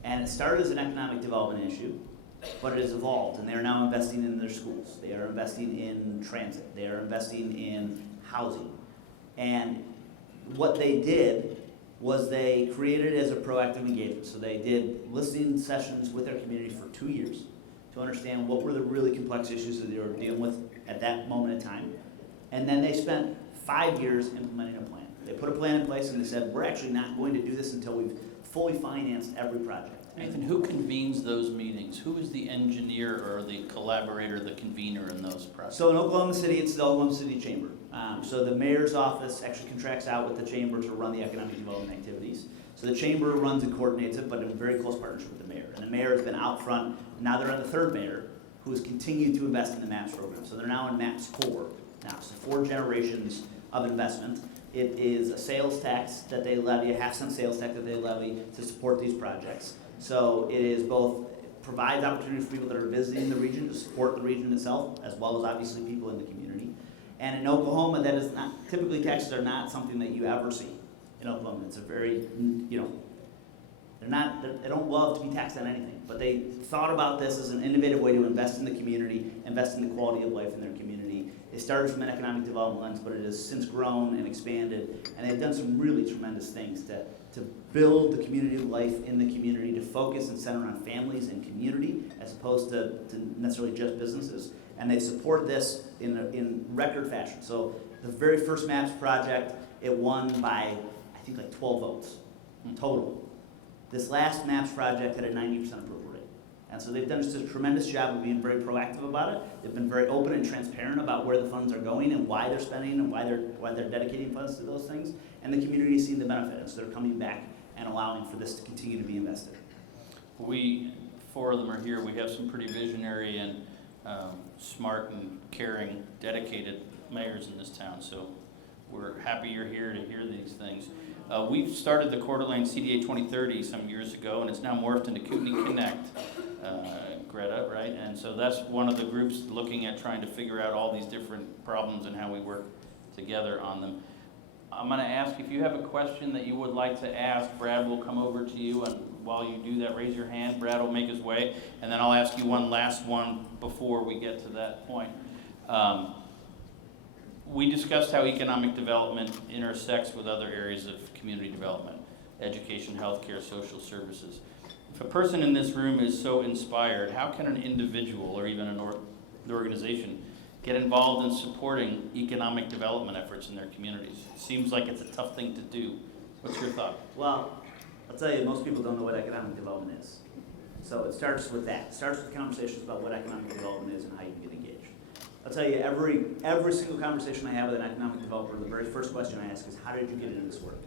And it started as an economic development issue, but it has evolved, and they are now investing in their schools. They are investing in transit. They are investing in housing. And what they did was they created it as a proactive engagement. So they did listening sessions with their community for 2 years to understand what were the really complex issues that they were dealing with at that moment in time. And then they spent 5 years implementing a plan. They put a plan in place and they said, we're actually not going to do this until we've fully financed every project. Nathan, who convenes those meetings? Who is the engineer or the collaborator, the convener in those processes? So in Oklahoma City, it's the Oklahoma City Chamber. So the mayor's office actually contracts out with the chamber to run the economic development activities. So the chamber runs and coordinates it, but in very close partnership with the mayor. And the mayor has been out front. Now they're on the third mayor, who has continued to invest in the MAPS program. So they're now in MAPS Coeur now. So 4 generations of investment. It is a sales tax that they levy, a half-cent sales tax that they levy to support these projects. So it is both, provides opportunity for people that are visiting the region to support the region itself, as well as obviously people in the community. And in Oklahoma, that is not, typically taxes are not something that you ever see in Oklahoma. It's a very, you know, they don't love to be taxed on anything, but they thought about this as an innovative way to invest in the community, invest in the quality of life in their community. It started from an economic development lens, but it has since grown and expanded, and they've done some really tremendous things to build the community life in the community, to focus and center on families and community, as opposed to necessarily just businesses. And they support this in record fashion. So the very first MAPS project, it won by, I think, like 12 votes total. This last MAPS project had a 90% approval rate. And so they've done just a tremendous job of being very proactive about it. They've been very open and transparent about where the funds are going and why they're spending and why they're dedicating funds to those things. And the community has seen the benefit, and so they're coming back and allowing for this to continue to be invested. We, 4 of them are here. We have some pretty visionary and smart and caring, dedicated mayors in this town. So we're happy you're here to hear these things. We started the Coeur d'Alene CDA 2030 some years ago, and it's now morphed into Kootenai Connect, Greta, right? And so that's one of the groups looking at trying to figure out all these different problems and how we work together on them. I'm going to ask if you have a question that you would like to ask. Brad will come over to you, and while you do that, raise your hand. Brad will make his way, and then I'll ask you one last one before we get to that point. We discussed how economic development intersects with other areas of community development, education, healthcare, social services. If a person in this room is so inspired, how can an individual or even an organization get involved in supporting economic development efforts in their communities? It seems like it's a tough thing to do. What's your thought? Well, I'll tell you, most people don't know what economic development is. So it starts with that. It starts with conversations about what economic development is and how you can get engaged. I'll tell you, every single conversation I have with an economic developer, the very first question I ask is, how did you get into this work?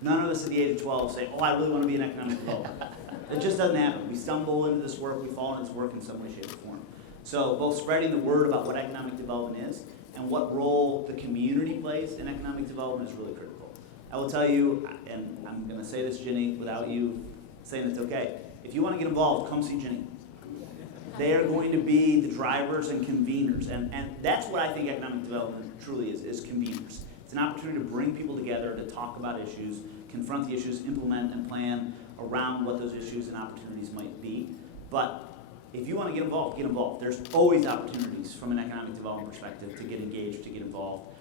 None of us at the age of 12 say, oh, I really want to be an economic developer. It just doesn't happen. We stumble into this work, we fall into this work in some way, shape, or form. So both spreading the word about what economic development is and what role the community plays in economic development is really critical. I will tell you, and I'm going to say this, Ginny, without you saying it's okay, if you want to get involved, come see Ginny. They are going to be the drivers and conveners, and that's what I think economic development truly is conveners. It's an opportunity to bring people together to talk about issues, confront the issues, implement and plan around what those issues and opportunities might be. But if you want to get involved, get involved. There's always opportunities from an economic development perspective to get engaged, to get involved.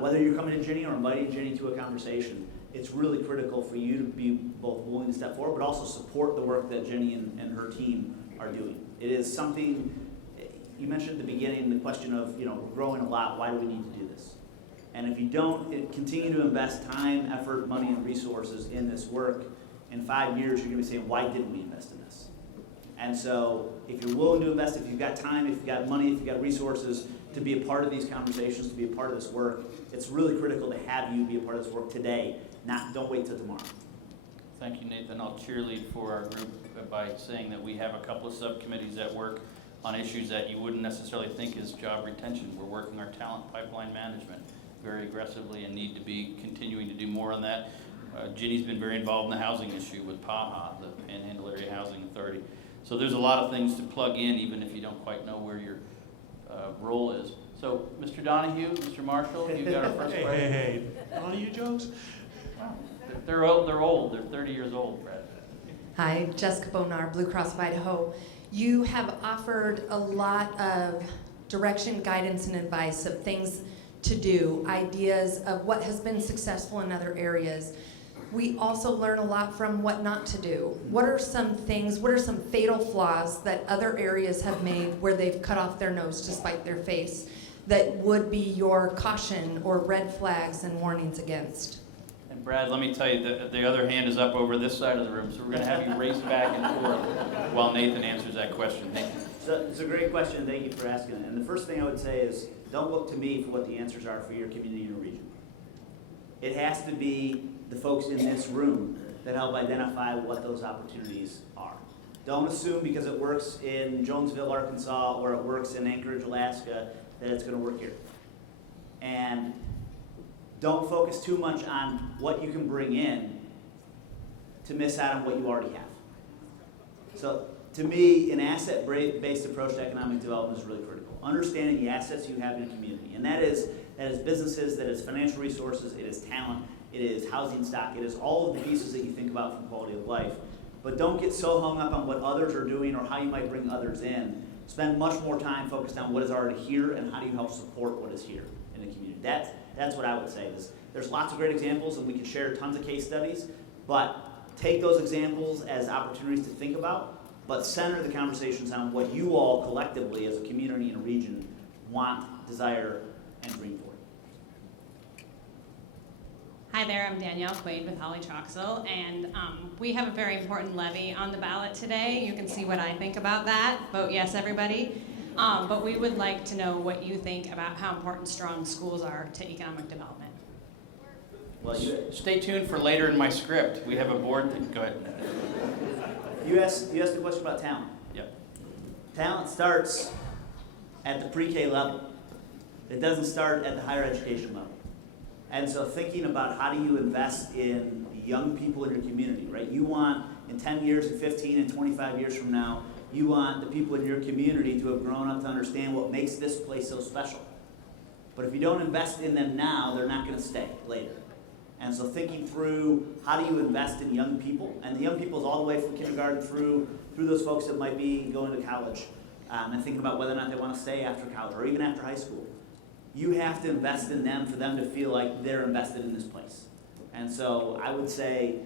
Whether you're coming to Ginny or inviting Ginny to a conversation, it's really critical for you to be both willing to step forward, but also support the work that Ginny and her team are doing. It is something, you mentioned at the beginning the question of, we're growing a lot, why do we need to do this? And if you don't continue to invest time, effort, money, and resources in this work, in 5 years you're going to be saying, why didn't we invest in this? And so if you're willing to invest, if you've got time, if you've got money, if you've got resources to be a part of these conversations, to be a part of this work, it's really critical to have you be a part of this work today, don't wait till tomorrow. Thank you, Nathan. I'll cheerlead for our group by saying that we have a couple of subcommittees that work on issues that you wouldn't necessarily think is job retention. We're working our talent pipeline management very aggressively and need to be continuing to do more on that. Ginny's been very involved in the housing issue with PAHA, the Panhandle Area Housing Authority. So there's a lot of things to plug in, even if you don't quite know where your role is. So, Mr. Donahue, Mr. Marshall, you got our first question. Hey, Donahue jokes? Wow. They're old. They're 30 years old, Brad. Hi, Jessica Bonar, Blue Cross of Idaho. You have offered a lot of direction, guidance, and advice of things to do, ideas of what has been successful in other areas. we also learn a lot from what not to do. What are some things, what are some fatal flaws that other areas have made where they've cut off their nose to spite their face that would be your caution or red flags and warnings against? And Brad, let me tell you, the other hand is up over this side of the room, so we're going to have you race back and forth while Nathan answers that question. Nathan. So it's a great question. Thank you for asking it. And the first thing I would say is don't look to me for what the answers are for your community and region. It has to be the folks in this room that help identify what those opportunities are. Don't assume because it works in Jonesville, Arkansas, or it works in Anchorage, Alaska, that it's going to work here. And don't focus too much on what you can bring in to miss out on what you already have. So to me, an asset-based approach to economic development is really critical. Understanding the assets you have in a community. And that is businesses, that is financial resources, it is talent, it is housing stock, it is all of the pieces that you think about from quality of life. But don't get so hung up on what others are doing or how you might bring others in. Spend much more time focused on what is already here and how do you help support what is here in the community. That's what I would say. There's lots of great examples and we can share tons of case studies, but take those examples as opportunities to think about, but center the conversations on what you all collectively as a community and a region want, desire, and dream for. Hi there, I'm Danielle Quaid with Holly Troxel, and we have a very important levy on the ballot today. You can see what I think about that. Vote yes, everybody. But we would like to know what you think about how important strong schools are to economic development. Well, Stay tuned for later in my script. We have a board that, go ahead. you asked a question about talent. Yep. Talent starts at the pre-K level. It doesn't start at the higher education level. And so thinking about how do you invest in the young people in your community, right? You want in 10 years and 15 and 25 years from now, you want the people in your community to have grown up to understand what makes this place so special. But if you don't invest in them now, they're not going to stay later. And so thinking through how do you invest in young people, and the young people is all the way from kindergarten through those folks that might be going to college, and thinking about whether or not they want to stay after college or even after high school. You have to invest in them for them to feel like they're invested in this place. And so I would say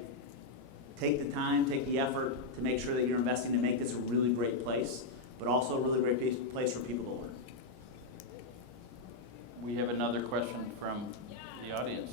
take the time, take the effort to make sure that you're investing to make this a really great place, but also a really great place for people to learn. We have another question from the audience.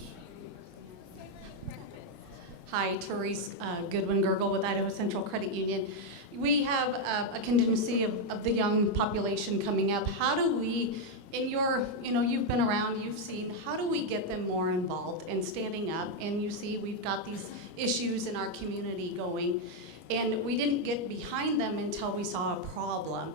Hi, Therese Goodwin-Gurgle with Idaho Central Credit Union. We have a contingency of the young population coming up. How do we, in your, you've been around, you've seen, how do we get them more involved and standing up? And you see, we've got these issues in our community going, and we didn't get behind them until we saw a problem.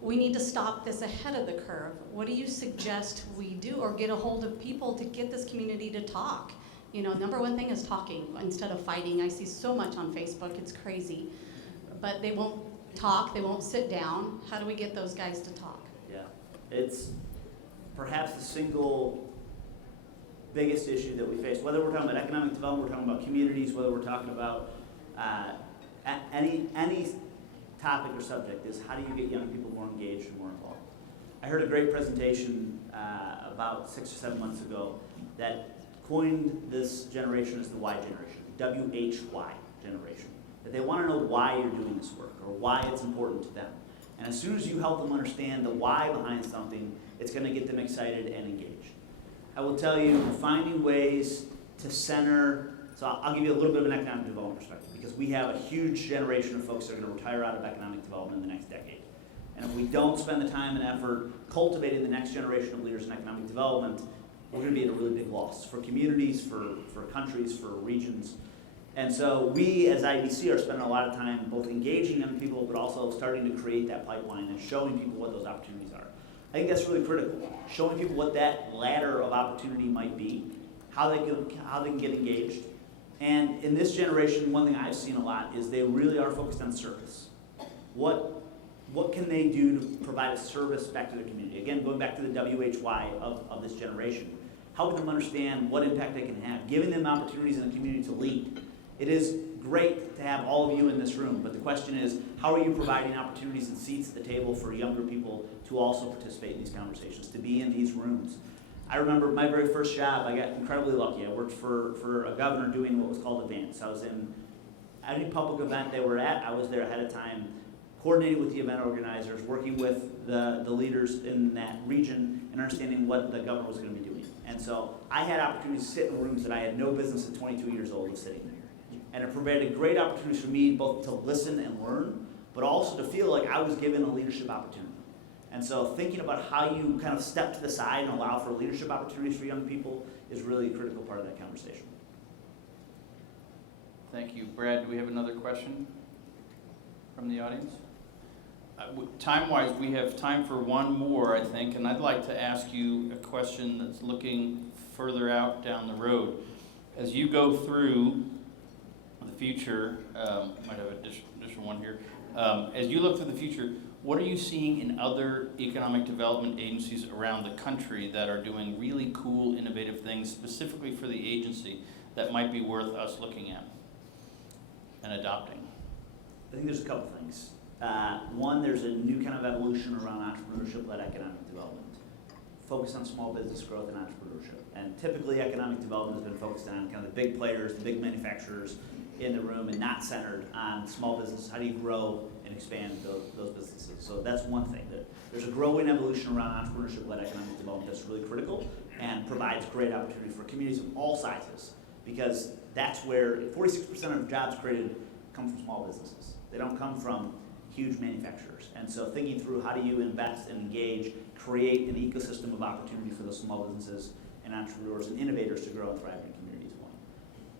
We need to stop this ahead of the curve. What do you suggest we do, or get a hold of people to get this community to talk? Number one thing is talking instead of fighting. I see so much on Facebook, it's crazy. But they won't talk, they won't sit down. How do we get those guys to talk? Yeah, it's perhaps the single biggest issue that we face. Whether we're talking about economic development, we're talking about communities, whether we're talking about any topic or subject, is how do you get young people more engaged and more involved? I heard a great presentation about 6 or 7 months ago that coined this generation as the Y generation, WHY generation. That they want to know why you're doing this work or why it's important to them. And as soon as you help them understand the why behind something, it's going to get them excited and engaged. I will tell you, finding ways to center, so I'll give you a little bit of an economic development perspective, because we have a huge generation of folks that are going to retire out of economic development in the next decade. And if we don't spend the time and effort cultivating the next generation of leaders in economic development, we're going to be at a really big loss for communities, for countries, for regions. And so we, as IEDC, are spending a lot of time both engaging young people, but also starting to create that pipeline and showing people what those opportunities are. I think that's really critical. Showing people what that ladder of opportunity might be, how they can get engaged. And in this generation, one thing I've seen a lot is they really are focused on service. What can they do to provide a service back to the community? Again, going back to the WHY of this generation. Helping them understand what impact they can have, giving them opportunities in the community to lead. It is great to have all of you in this room, but the question is, how are you providing opportunities and seats at the table for younger people to also participate in these conversations, to be in these rooms? I remember my very first job, I got incredibly lucky. I worked for a governor doing what was called events. I was in any public event they were at, I was there ahead of time, coordinating with the event organizers, working with the leaders in that region, and understanding what the governor was going to be doing. And so I had opportunities to sit in rooms that I had no business at 22 years old of sitting there. And it provided great opportunities for me both to listen and learn, but also to feel like I was given a leadership opportunity. And so thinking about how you kind of step to the side and allow for leadership opportunities for young people is really a critical part of that conversation. Thank you. Brad, do we have another question from the audience? Time-wise, we have time for one more, I think, and I'd like to ask you a question that's looking further out down the road. As you go through the future, might have an additional one here. As you look through the future, what are you seeing in other economic development agencies around the country that are doing really cool, innovative things specifically for the agency that might be worth us looking at and adopting? I think there's a couple things. One, there's a new kind of evolution around entrepreneurship-led economic development, focused on small business growth and entrepreneurship. And typically, economic development has been focused on kind of the big players, the big manufacturers in the room, and not centered on small business. How do you grow and expand those businesses? So that's one thing. There's a growing evolution around entrepreneurship-led economic development that's really critical and provides great opportunity for communities of all sizes, because that's where 46% of jobs created come from small businesses. They don't come from huge manufacturers. And so thinking through how do you invest and engage, create an ecosystem of opportunity for those small businesses and entrepreneurs and innovators to grow and thrive in communities. One.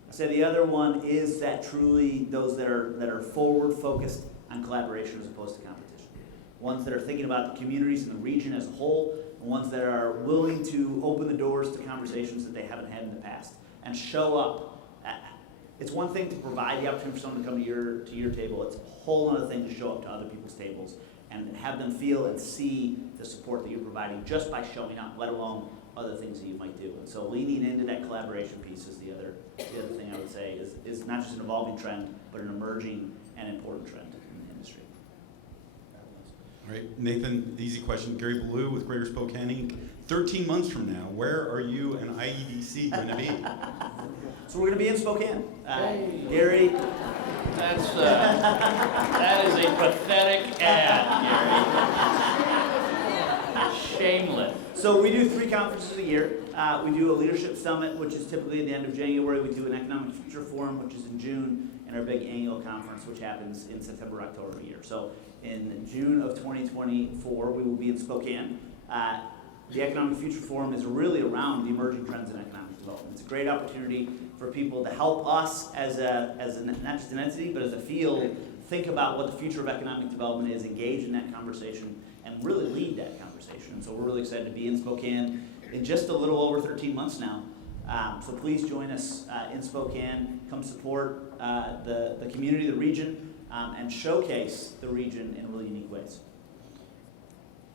I'd say the other one is that truly those that are forward focused on collaboration as opposed to competition. Ones that are thinking about the communities and the region as a whole, and ones that are willing to open the doors to conversations that they haven't had in the past and show up. It's one thing to provide the opportunity for someone to come to your table. It's a whole other thing to show up to other people's tables and have them feel and see the support that you're providing just by showing up, let alone other things that you might do. And so leaning into that collaboration piece is the other thing I would say is not just an evolving trend, but an emerging and important trend in the industry. All right, Nathan, the easy question. Gary Ballou with Greater Spokane Inc. 13 months from now, where are you and IEDC going to be? So we're going to be in Spokane. Gary. That is a pathetic ad, Gary. Shameless. So we do 3 conferences a year. We do a leadership summit, which is typically at the end of January. We do an economic future forum, which is in June, and our big annual conference, which happens in September, October of the year. So in June of 2024, we will be in Spokane. The Economic Future Forum is really around the emerging trends in economic development. It's a great opportunity for people to help us as not just an entity, but as a field, think about what the future of economic development is, engage in that conversation, and really lead that conversation. And so we're really excited to be in Spokane in just a little over 13 months now. So please join us in Spokane. Come support the community, the region, and showcase the region in really unique ways.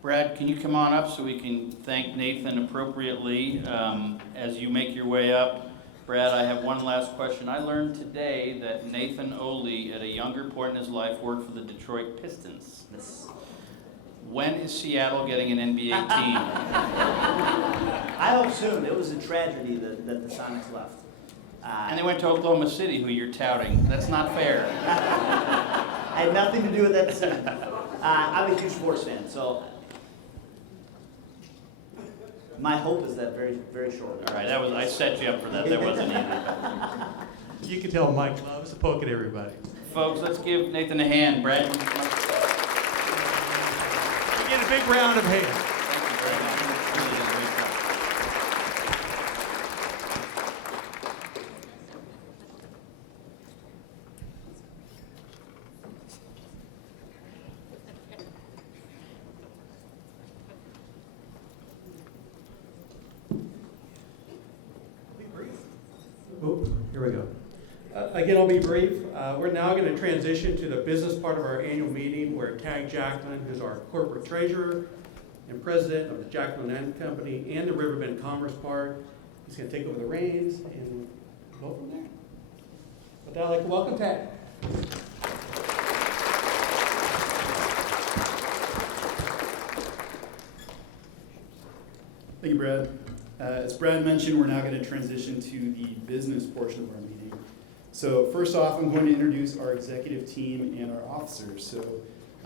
Brad, can you come on up so we can thank Nathan appropriately as you make your way up? Brad, I have one last question. I learned today that Nathan Ohle, at a younger point in his life, worked for the Detroit Pistons. This. When is Seattle getting an NBA team? I hope soon. It was a tragedy that the Sonics left. And they went to Oklahoma City, who you're touting. That's not fair. I had nothing to do with that decision. I'm a huge sports fan, so my hope is that very, very shortly. All right, I set you up for that. That wasn't easy. You can tell Mike loves to poke at everybody. Folks, let's give Nathan a hand. Brad. We get a big round of hands. Thank you very much. Here we go. Again, I'll be brief. We're now going to transition to the business part of our annual meeting where Tag Jacqueline, who's our corporate treasurer and president of the Jacqueline Land Company and the Riverbend Commerce Park, is going to take over the reins and go from there. With that, I'd like to welcome Tag. Thank you, Brad. As Brad mentioned, we're now going to transition to the business portion of our meeting. So first off, I'm going to introduce our executive team and our officers. So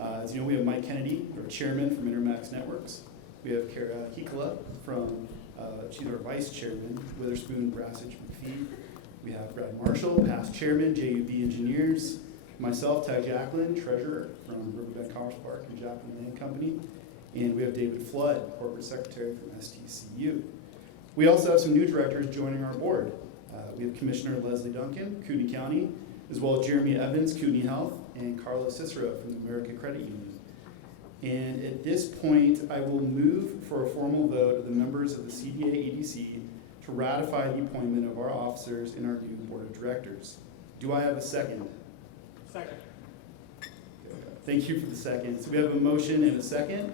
as you know, we have Mike Kennedy, our chairman from Intermax Networks. We have Kara Hikola from, she's our vice chairman, Witherspoon, Brassage, McPhee. We have Brad Marshall, past chairman, JUB Engineers. Myself, Ty Jacqueline, treasurer from Riverbend Commerce Park and Jacqueline Land Company. And we have David Flood, corporate secretary from STCU. We also have some new directors joining our board. We have Commissioner Leslie Duncan, Kootenai County, as well as Jeremy Evans, Kootenai Health, and Carlos Cicero from the American Credit Union. And at this point, I will move for a formal vote of the members of the CdAEDC to ratify the appointment of our officers in our new board of directors. Do I have a second? Second. Thank you for the second. So we have a motion and a second.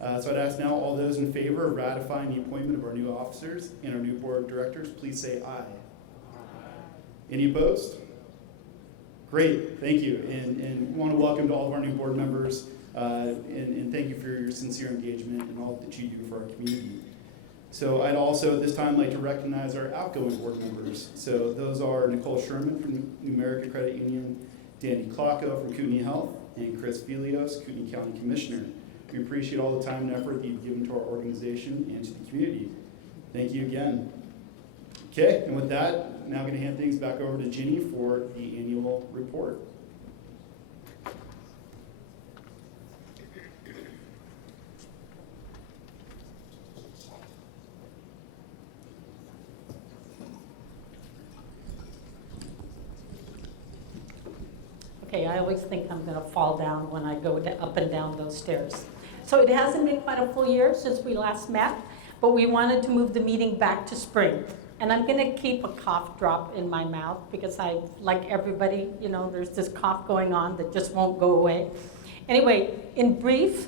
So I'd ask now all those in favor of ratifying the appointment of our new officers and our new board of directors, please say aye. Any opposed? Great, thank you. And we want to welcome to all of our new board members and thank you for your sincere engagement and all that you do for our community. So I'd also at this time like to recognize our outgoing board members. So those are Nicole Sherman from New American Credit Union, Danny Klocko from Kootenai Health, and Chris Felios, Kootenai County Commissioner. We appreciate all the time and effort that you've given to our organization and to the community. Thank you again. Okay, and with that, now I'm going to hand things back over to Ginny for the annual report. Okay, I always think I'm going to fall down when I go up and down those stairs. So it hasn't been quite a full year since we last met, but we wanted to move the meeting back to spring. And I'm going to keep a cough drop in my mouth because I, like everybody, you know, there's this cough going on that just won't go away. Anyway, in brief,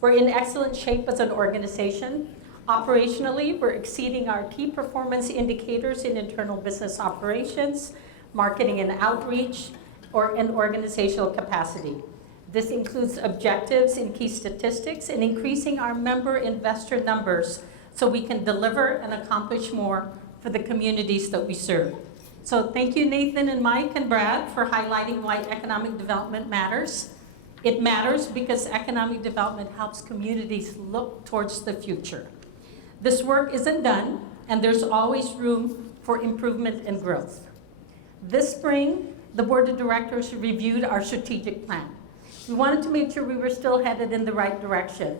we're in excellent shape as an organization. Operationally, we're exceeding our key performance indicators in internal business operations, marketing and outreach, and organizational capacity. This includes objectives in key statistics and increasing our member investor numbers so we can deliver and accomplish more for the communities that we serve. So thank you, Nathan and Mike and Brad, for highlighting why economic development matters. It matters because economic development helps communities look towards the future. This work isn't done, and there's always room for improvement and growth. This spring, the board of directors reviewed our strategic plan. We wanted to make sure we were still headed in the right direction.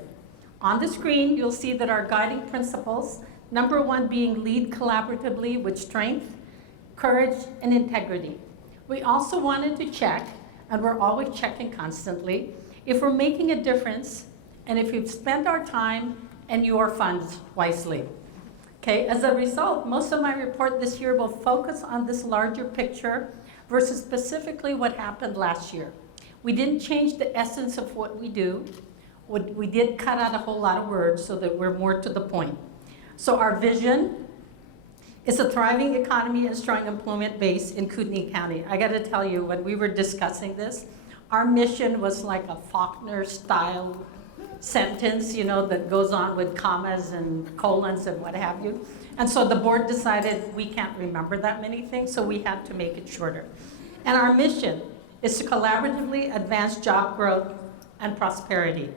On the screen, you'll see that our guiding principles, number one being lead collaboratively with strength, courage, and integrity. We also wanted to check, and we're always checking constantly, if we're making a difference and if we've spent our time and your funds wisely. Okay, as a result, most of my report this year will focus on this larger picture versus specifically what happened last year. We didn't change the essence of what we do. We did cut out a whole lot of words so that we're more to the point. So our vision is a thriving economy and strong employment base in Kootenai County. I gotta tell you, when we were discussing this, our mission was like a Faulkner-style sentence, you know, that goes on with commas and colons and what have you. And so the board decided we can't remember that many things, so we had to make it shorter. And our mission is to collaboratively advance job growth and prosperity.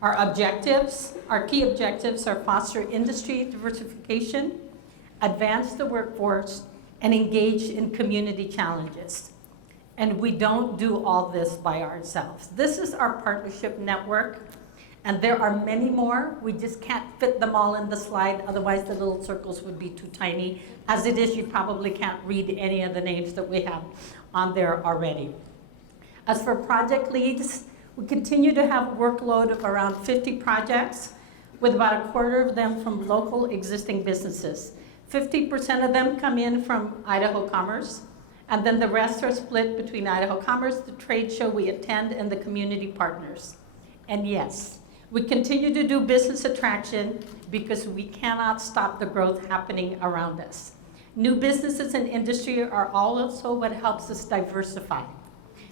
Our objectives, our key objectives are foster industry diversification, advance the workforce, and engage in community challenges. And we don't do all this by ourselves. This is our partnership network, and there are many more. We just can't fit them all in the slide, otherwise the little circles would be too tiny. As it is, you probably can't read any of the names that we have on there already. As for project leads, we continue to have a workload of around 50 projects, with about a quarter of them from local existing businesses. 50% of them come in from Idaho Commerce, and then the rest are split between Idaho Commerce, the trade show we attend, and the community partners. And yes, we continue to do business attraction because we cannot stop the growth happening around us. New businesses and industry are also what helps us diversify,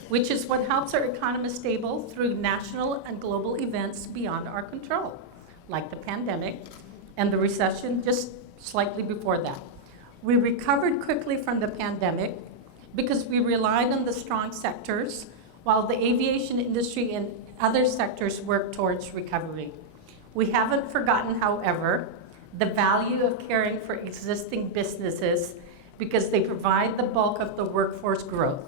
which is what helps our economy stable through national and global events beyond our control, like the pandemic and the recession just slightly before that. We recovered quickly from the pandemic because we relied on the strong sectors while the aviation industry and other sectors worked towards recovery. We haven't forgotten, however, the value of caring for existing businesses because they provide the bulk of the workforce growth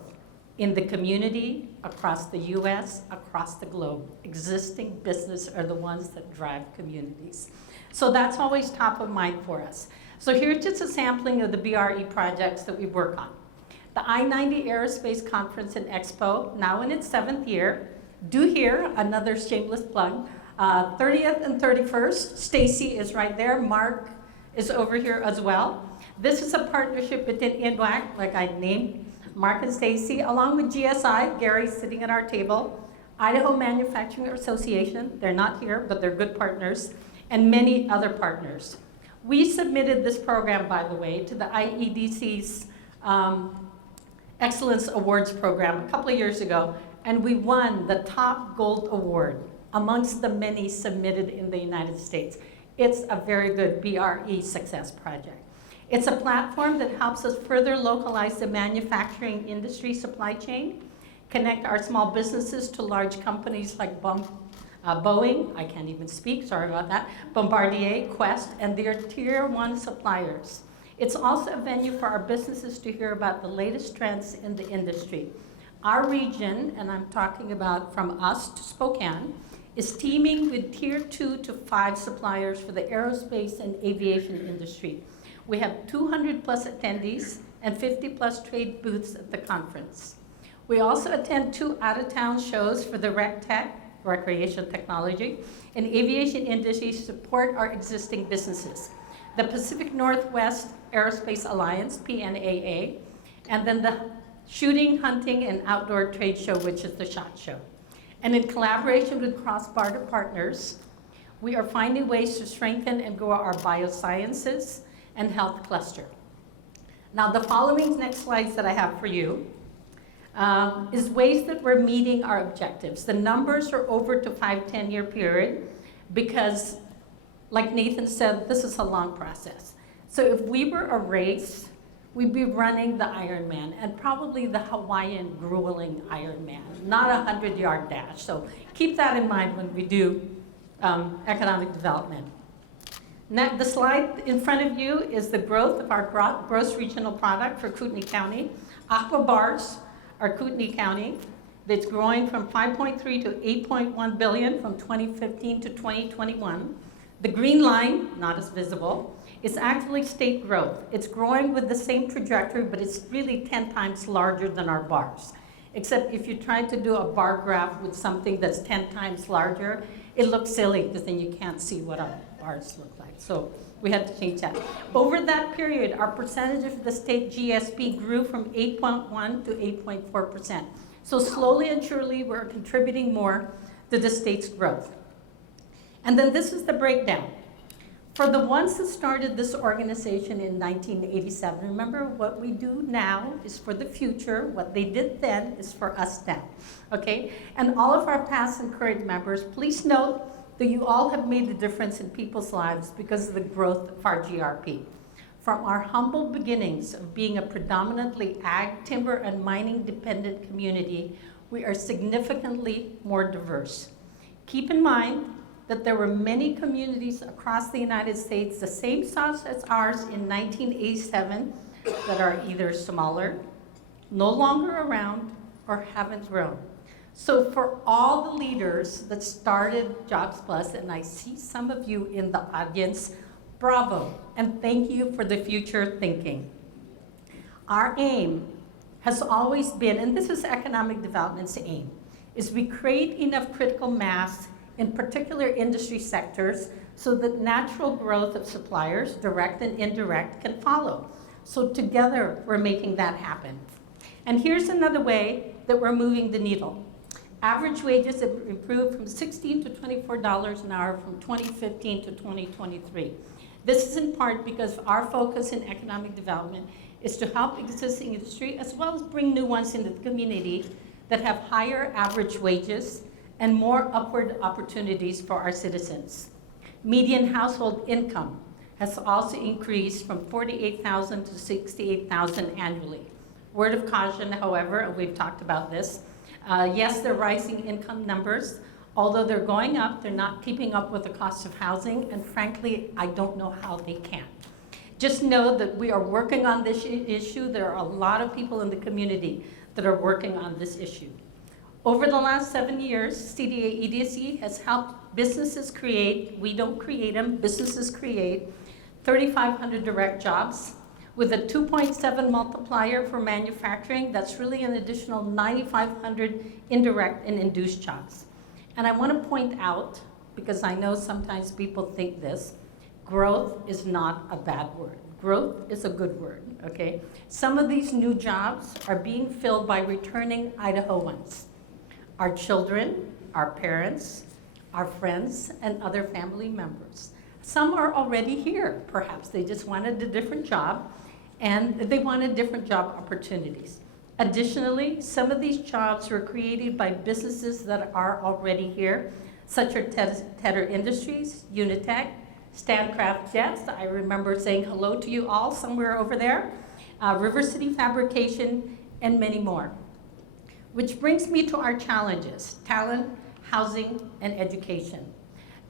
in the community, across the US, across the globe. Existing businesses are the ones that drive communities. So that's always top of mind for us. So here's just a sampling of the BRE projects that we work on. The I-90 Aerospace Conference and Expo, now in its 7th year. Do here, another shameless plug, 30th and 31st. Stacy is right there. Mark is over here as well. This is a partnership within INWAC, like I named Mark and Stacy, along with GSI, Gary's sitting at our table, Idaho Manufacturing Association, they're not here, but they're good partners, and many other partners. We submitted this program, by the way, to the IEDC's Excellence Awards program a couple of years ago, and we won the top gold award amongst the many submitted in the United States. It's a very good BRE success project. It's a platform that helps us further localize the manufacturing industry supply chain, connect our small businesses to large companies like Boeing, I can't even speak, sorry about that, Bombardier, Quest, and their tier 1 suppliers. It's also a venue for our businesses to hear about the latest trends in the industry. Our region, and I'm talking about from us to Spokane, is teaming with tier 2 to 5 suppliers for the aerospace and aviation industry. We have 200 plus attendees and 50 plus trade booths at the conference. We also attend 2 out-of-town shows for the RecTech, Recreation Technology, and aviation industry support our existing businesses. The Pacific Northwest Aerospace Alliance, PNAA, and then the Shooting, Hunting, and Outdoor Trade Show, which is the SHOT Show. And in collaboration with cross-border partners, we are finding ways to strengthen and grow our biosciences and health cluster. Now, the following next slides that I have for you is ways that we're meeting our objectives. The numbers are over to 5-10 year period because, like Nathan said, this is a long process. So if we were a race, we'd be running the Ironman and probably the Hawaiian grueling Ironman, not a 100-yard dash. So keep that in mind when we do economic development. Now, the slide in front of you is the growth of our gross regional product for Kootenai County. Aqua bars are Kootenai County. That's growing from 5.3 to 8.1 billion from 2015 to 2021. The green line, not as visible, is actually state growth. It's growing with the same trajectory, but it's really 10 times larger than our bars. Except if you try to do a bar graph with something that's 10 times larger, it looks silly because then you can't see what our bars look like. So we had to change that. Over that period, our percentage of the state GSP grew from 8.1 to 8.4%. So slowly and surely, we're contributing more to the state's growth. And then this is the breakdown. For the ones that started this organization in 1987, remember what we do now is for the future. What they did then is for us now, okay? And all of our past and current members, please note that you all have made a difference in people's lives because of the growth of our GRP. From our humble beginnings of being a predominantly ag, timber, and mining dependent community, we are significantly more diverse. Keep in mind that there were many communities across the United States, the same size as ours in 1987, that are either smaller, no longer around, or haven't grown. So for all the leaders that started Jobs Plus, and I see some of you in the audience, bravo, and thank you for the future thinking. Our aim has always been, and this is economic development's aim, is we create enough critical mass in particular industry sectors so that natural growth of suppliers, direct and indirect, can follow. So together, we're making that happen. And here's another way that we're moving the needle. Average wages have improved from $16 to $24 an hour from 2015 to 2023. This is in part because our focus in economic development is to help existing industry as well as bring new ones into the community that have higher average wages and more upward opportunities for our citizens. Median household income has also increased from 48,000 to 68,000 annually. Word of caution, however, and we've talked about this, yes, they're rising income numbers. Although they're going up, they're not keeping up with the cost of housing, and frankly, I don't know how they can. Just know that we are working on this issue. There are a lot of people in the community that are working on this issue. Over the last 7 years, CdAEDC has helped businesses create, we don't create them, businesses create 3,500 direct jobs with a 2.7 multiplier for manufacturing. That's really an additional 9,500 indirect and induced jobs. And I want to point out, because I know sometimes people think this, growth is not a bad word. Growth is a good word, okay? Some of these new jobs are being filled by returning Idahoans. Our children, our parents, our friends, and other family members. Some are already here, perhaps. They just wanted a different job, and they wanted different job opportunities. Additionally, some of these jobs were created by businesses that are already here, such as Tedder Industries, Unitech, Standcraft Jets. I remember saying hello to you all somewhere over there, River City Fabrication, and many more. Which brings me to our challenges: talent, housing, and education.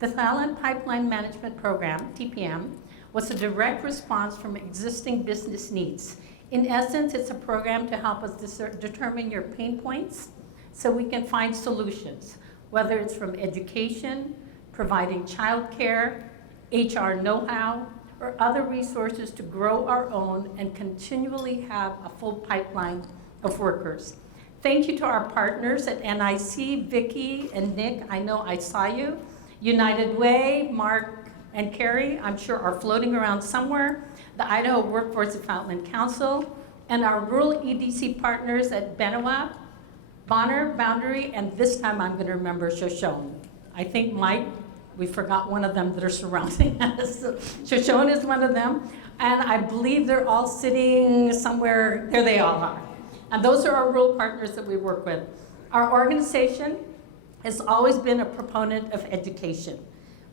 The Talent Pipeline Management Program, TPM, was a direct response from existing business needs. In essence, it's a program to help us determine your pain points so we can find solutions, whether it's from education, providing childcare, HR know-how, or other resources to grow our own and continually have a full pipeline of workers. Thank you to our partners at NIC, Vicki and Nick. I know I saw you. United Way, Mark and Carrie, I'm sure are floating around somewhere. The Idaho Workforce Development Council, and our rural EDC partners at Benawab, Bonner, Boundary, and this time I'm going to remember Shoshone. I think Mike, we forgot one of them that are surrounding us. Shoshone is one of them, and I believe they're all sitting somewhere, there they all are. And those are our rural partners that we work with. Our organization has always been a proponent of education.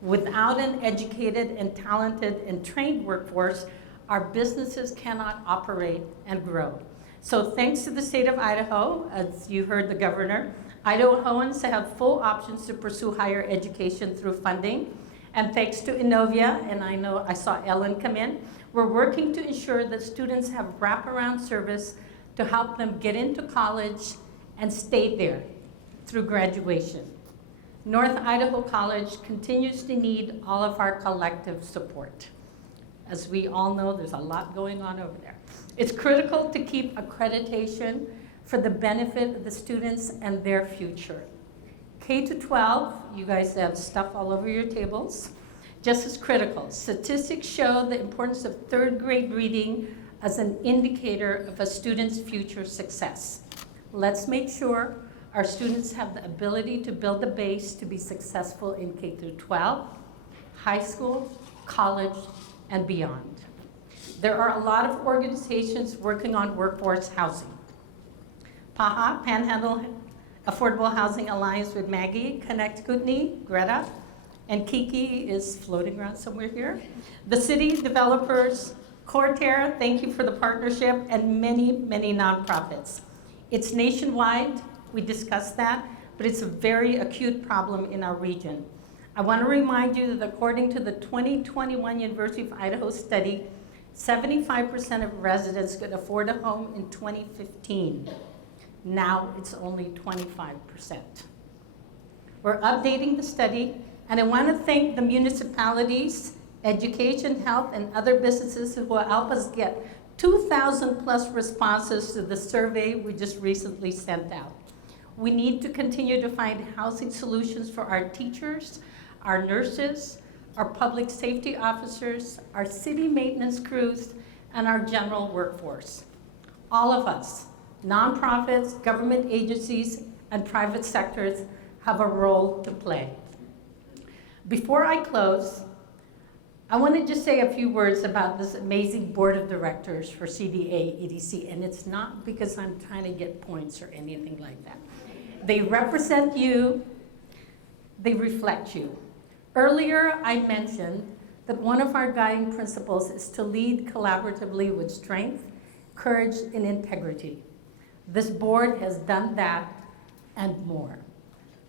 Without an educated and talented and trained workforce, our businesses cannot operate and grow. So thanks to the state of Idaho, as you heard the governor, Idahoans have full options to pursue higher education through funding. And thanks to Innovia, and I know I saw Ellen come in, we're working to ensure that students have wraparound service to help them get into college and stay there through graduation. North Idaho College continues to need all of our collective support. As we all know, there's a lot going on over there. It's critical to keep accreditation for the benefit of the students and their future. K-12, you guys have stuff all over your tables, just as critical. Statistics show the importance of third grade reading as an indicator of a student's future success. Let's make sure our students have the ability to build the base to be successful in K-12, high school, college, and beyond. There are a lot of organizations working on workforce housing. PAHA, Panhandle Affordable Housing Alliance with Maggie, Connect Kootenai, Greta, and Kiki is floating around somewhere here. The city developers, Coeur, thank you for the partnership, and many, many nonprofits. It's nationwide, we discussed that, but it's a very acute problem in our region. I want to remind you that according to the 2021 University of Idaho study, 75% of residents could afford a home in 2015. Now it's only 25%. We're updating the study, and I want to thank the municipalities, education, health, and other businesses who will help us get 2,000 plus responses to the survey we just recently sent out. We need to continue to find housing solutions for our teachers, our nurses, our public safety officers, our city maintenance crews, and our general workforce. All of us, nonprofits, government agencies, and private sectors have a role to play. Before I close, I want to just say a few words about this amazing board of directors for CdAEDC, and it's not because I'm trying to get points or anything like that. They represent you, they reflect you. Earlier, I mentioned that one of our guiding principles is to lead collaboratively with strength, courage, and integrity. This board has done that and more.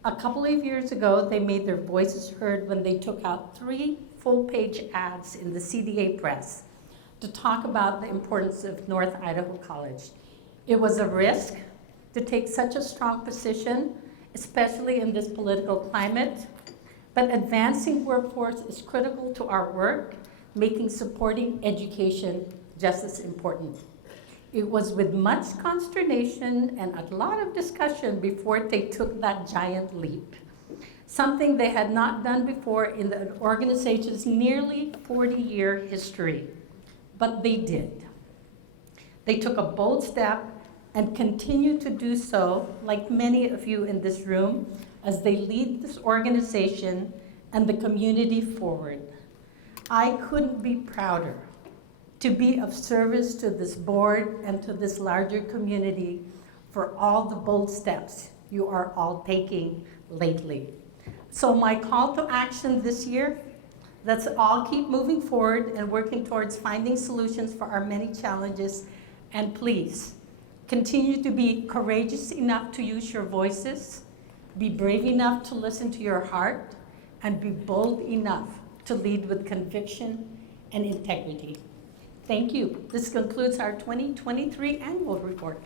A couple of years ago, they made their voices heard when they took out 3 full-page ads in the CDA press to talk about the importance of North Idaho College. It was a risk to take such a strong position, especially in this political climate, but advancing workforce is critical to our work, making supporting education just as important. It was with much consternation and a lot of discussion before they took that giant leap, something they had not done before in the organization's nearly 40-year history, but they did. They took a bold step and continue to do so, like many of you in this room, as they lead this organization and the community forward. I couldn't be prouder to be of service to this board and to this larger community for all the bold steps you are all taking lately. So my call to action this year, let's all keep moving forward and working towards finding solutions for our many challenges. And please, continue to be courageous enough to use your voices, be brave enough to listen to your heart, and be bold enough to lead with conviction and integrity. Thank you. This concludes our 2023 annual report.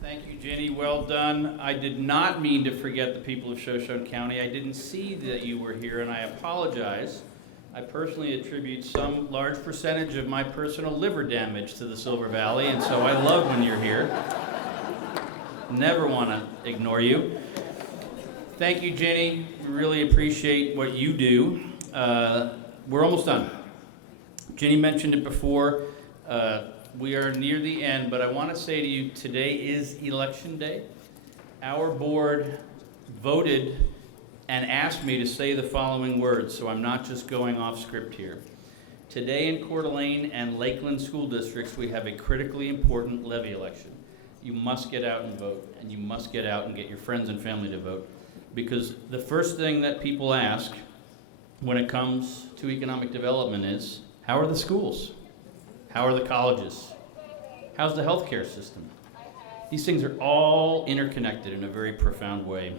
Thank you, Jenny. Well done. I did not mean to forget the people of Shoshone County. I didn't see that you were here, and I apologize. I personally attribute some large percentage of my personal liver damage to the Silver Valley, and so I love when you're here. Never want to ignore you. Thank you, Jenny. We really appreciate what you do. We're almost done. Jenny mentioned it before. We are near the end, but I want to say to you, today is election day. Our board voted and asked me to say the following words, so I'm not just going off script here. Today in Coeur d'Alene and Lakeland school districts, we have a critically important levy election. You must get out and vote, and you must get out and get your friends and family to vote, because the first thing that people ask when it comes to economic development is, how are the schools? How are the colleges? How's the healthcare system? These things are all interconnected in a very profound way.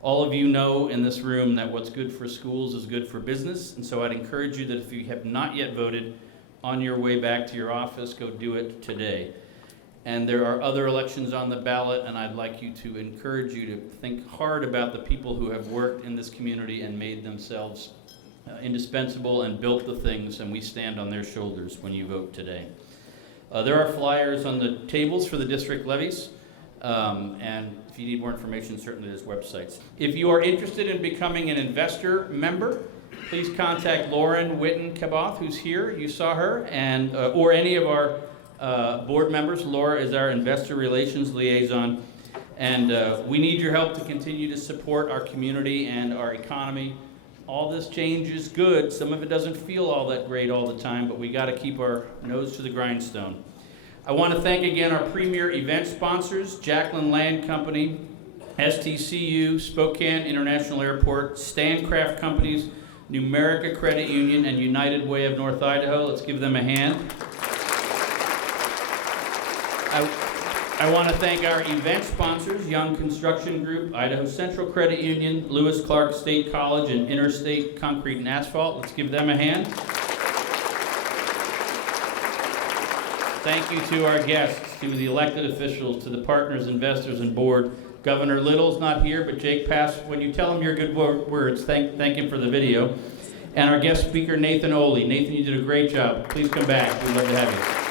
All of you know in this room that what's good for schools is good for business, and so I'd encourage you that if you have not yet voted, on your way back to your office, go do it today. And there are other elections on the ballot, and I'd like you to encourage you to think hard about the people who have worked in this community and made themselves indispensable and built the things, and we stand on their shoulders when you vote today. There are flyers on the tables for the district levies, and if you need more information, certainly there's websites. If you are interested in becoming an investor member, please contact Lauren Witten-Kaboth, who's here. You saw her, and or any of our board members. Laura is our investor relations liaison, and we need your help to continue to support our community and our economy. All this change is good. Some of it doesn't feel all that great all the time, but we got to keep our nose to the grindstone. I want to thank again our premier event sponsors, Jacqueline Land Company, STCU, Spokane International Airport, Stancraft Companies, Numerica Credit Union, and United Way of North Idaho. Let's give them a hand. I want to thank our event sponsors, Young Construction Group, Idaho Central Credit Union, Lewis Clark State College, and Interstate Concrete and Asphalt. Let's give them a hand. Thank you to our guests, to the elected officials, to the partners, investors, and board. Governor Little's not here, but Jake Pass, when you tell him your good words, thank him for the video. And our guest speaker, Nathan Ohle. Nathan, you did a great job. Please come back. We'd love to have you.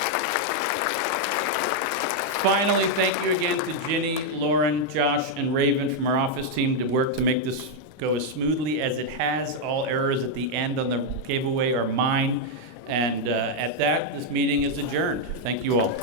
Finally, thank you again to Ginny, Lauren, Josh, and Raven from our office team to work to make this go as smoothly as it has. All errors at the end on the giveaway are mine. And at that, this meeting is adjourned. Thank you all.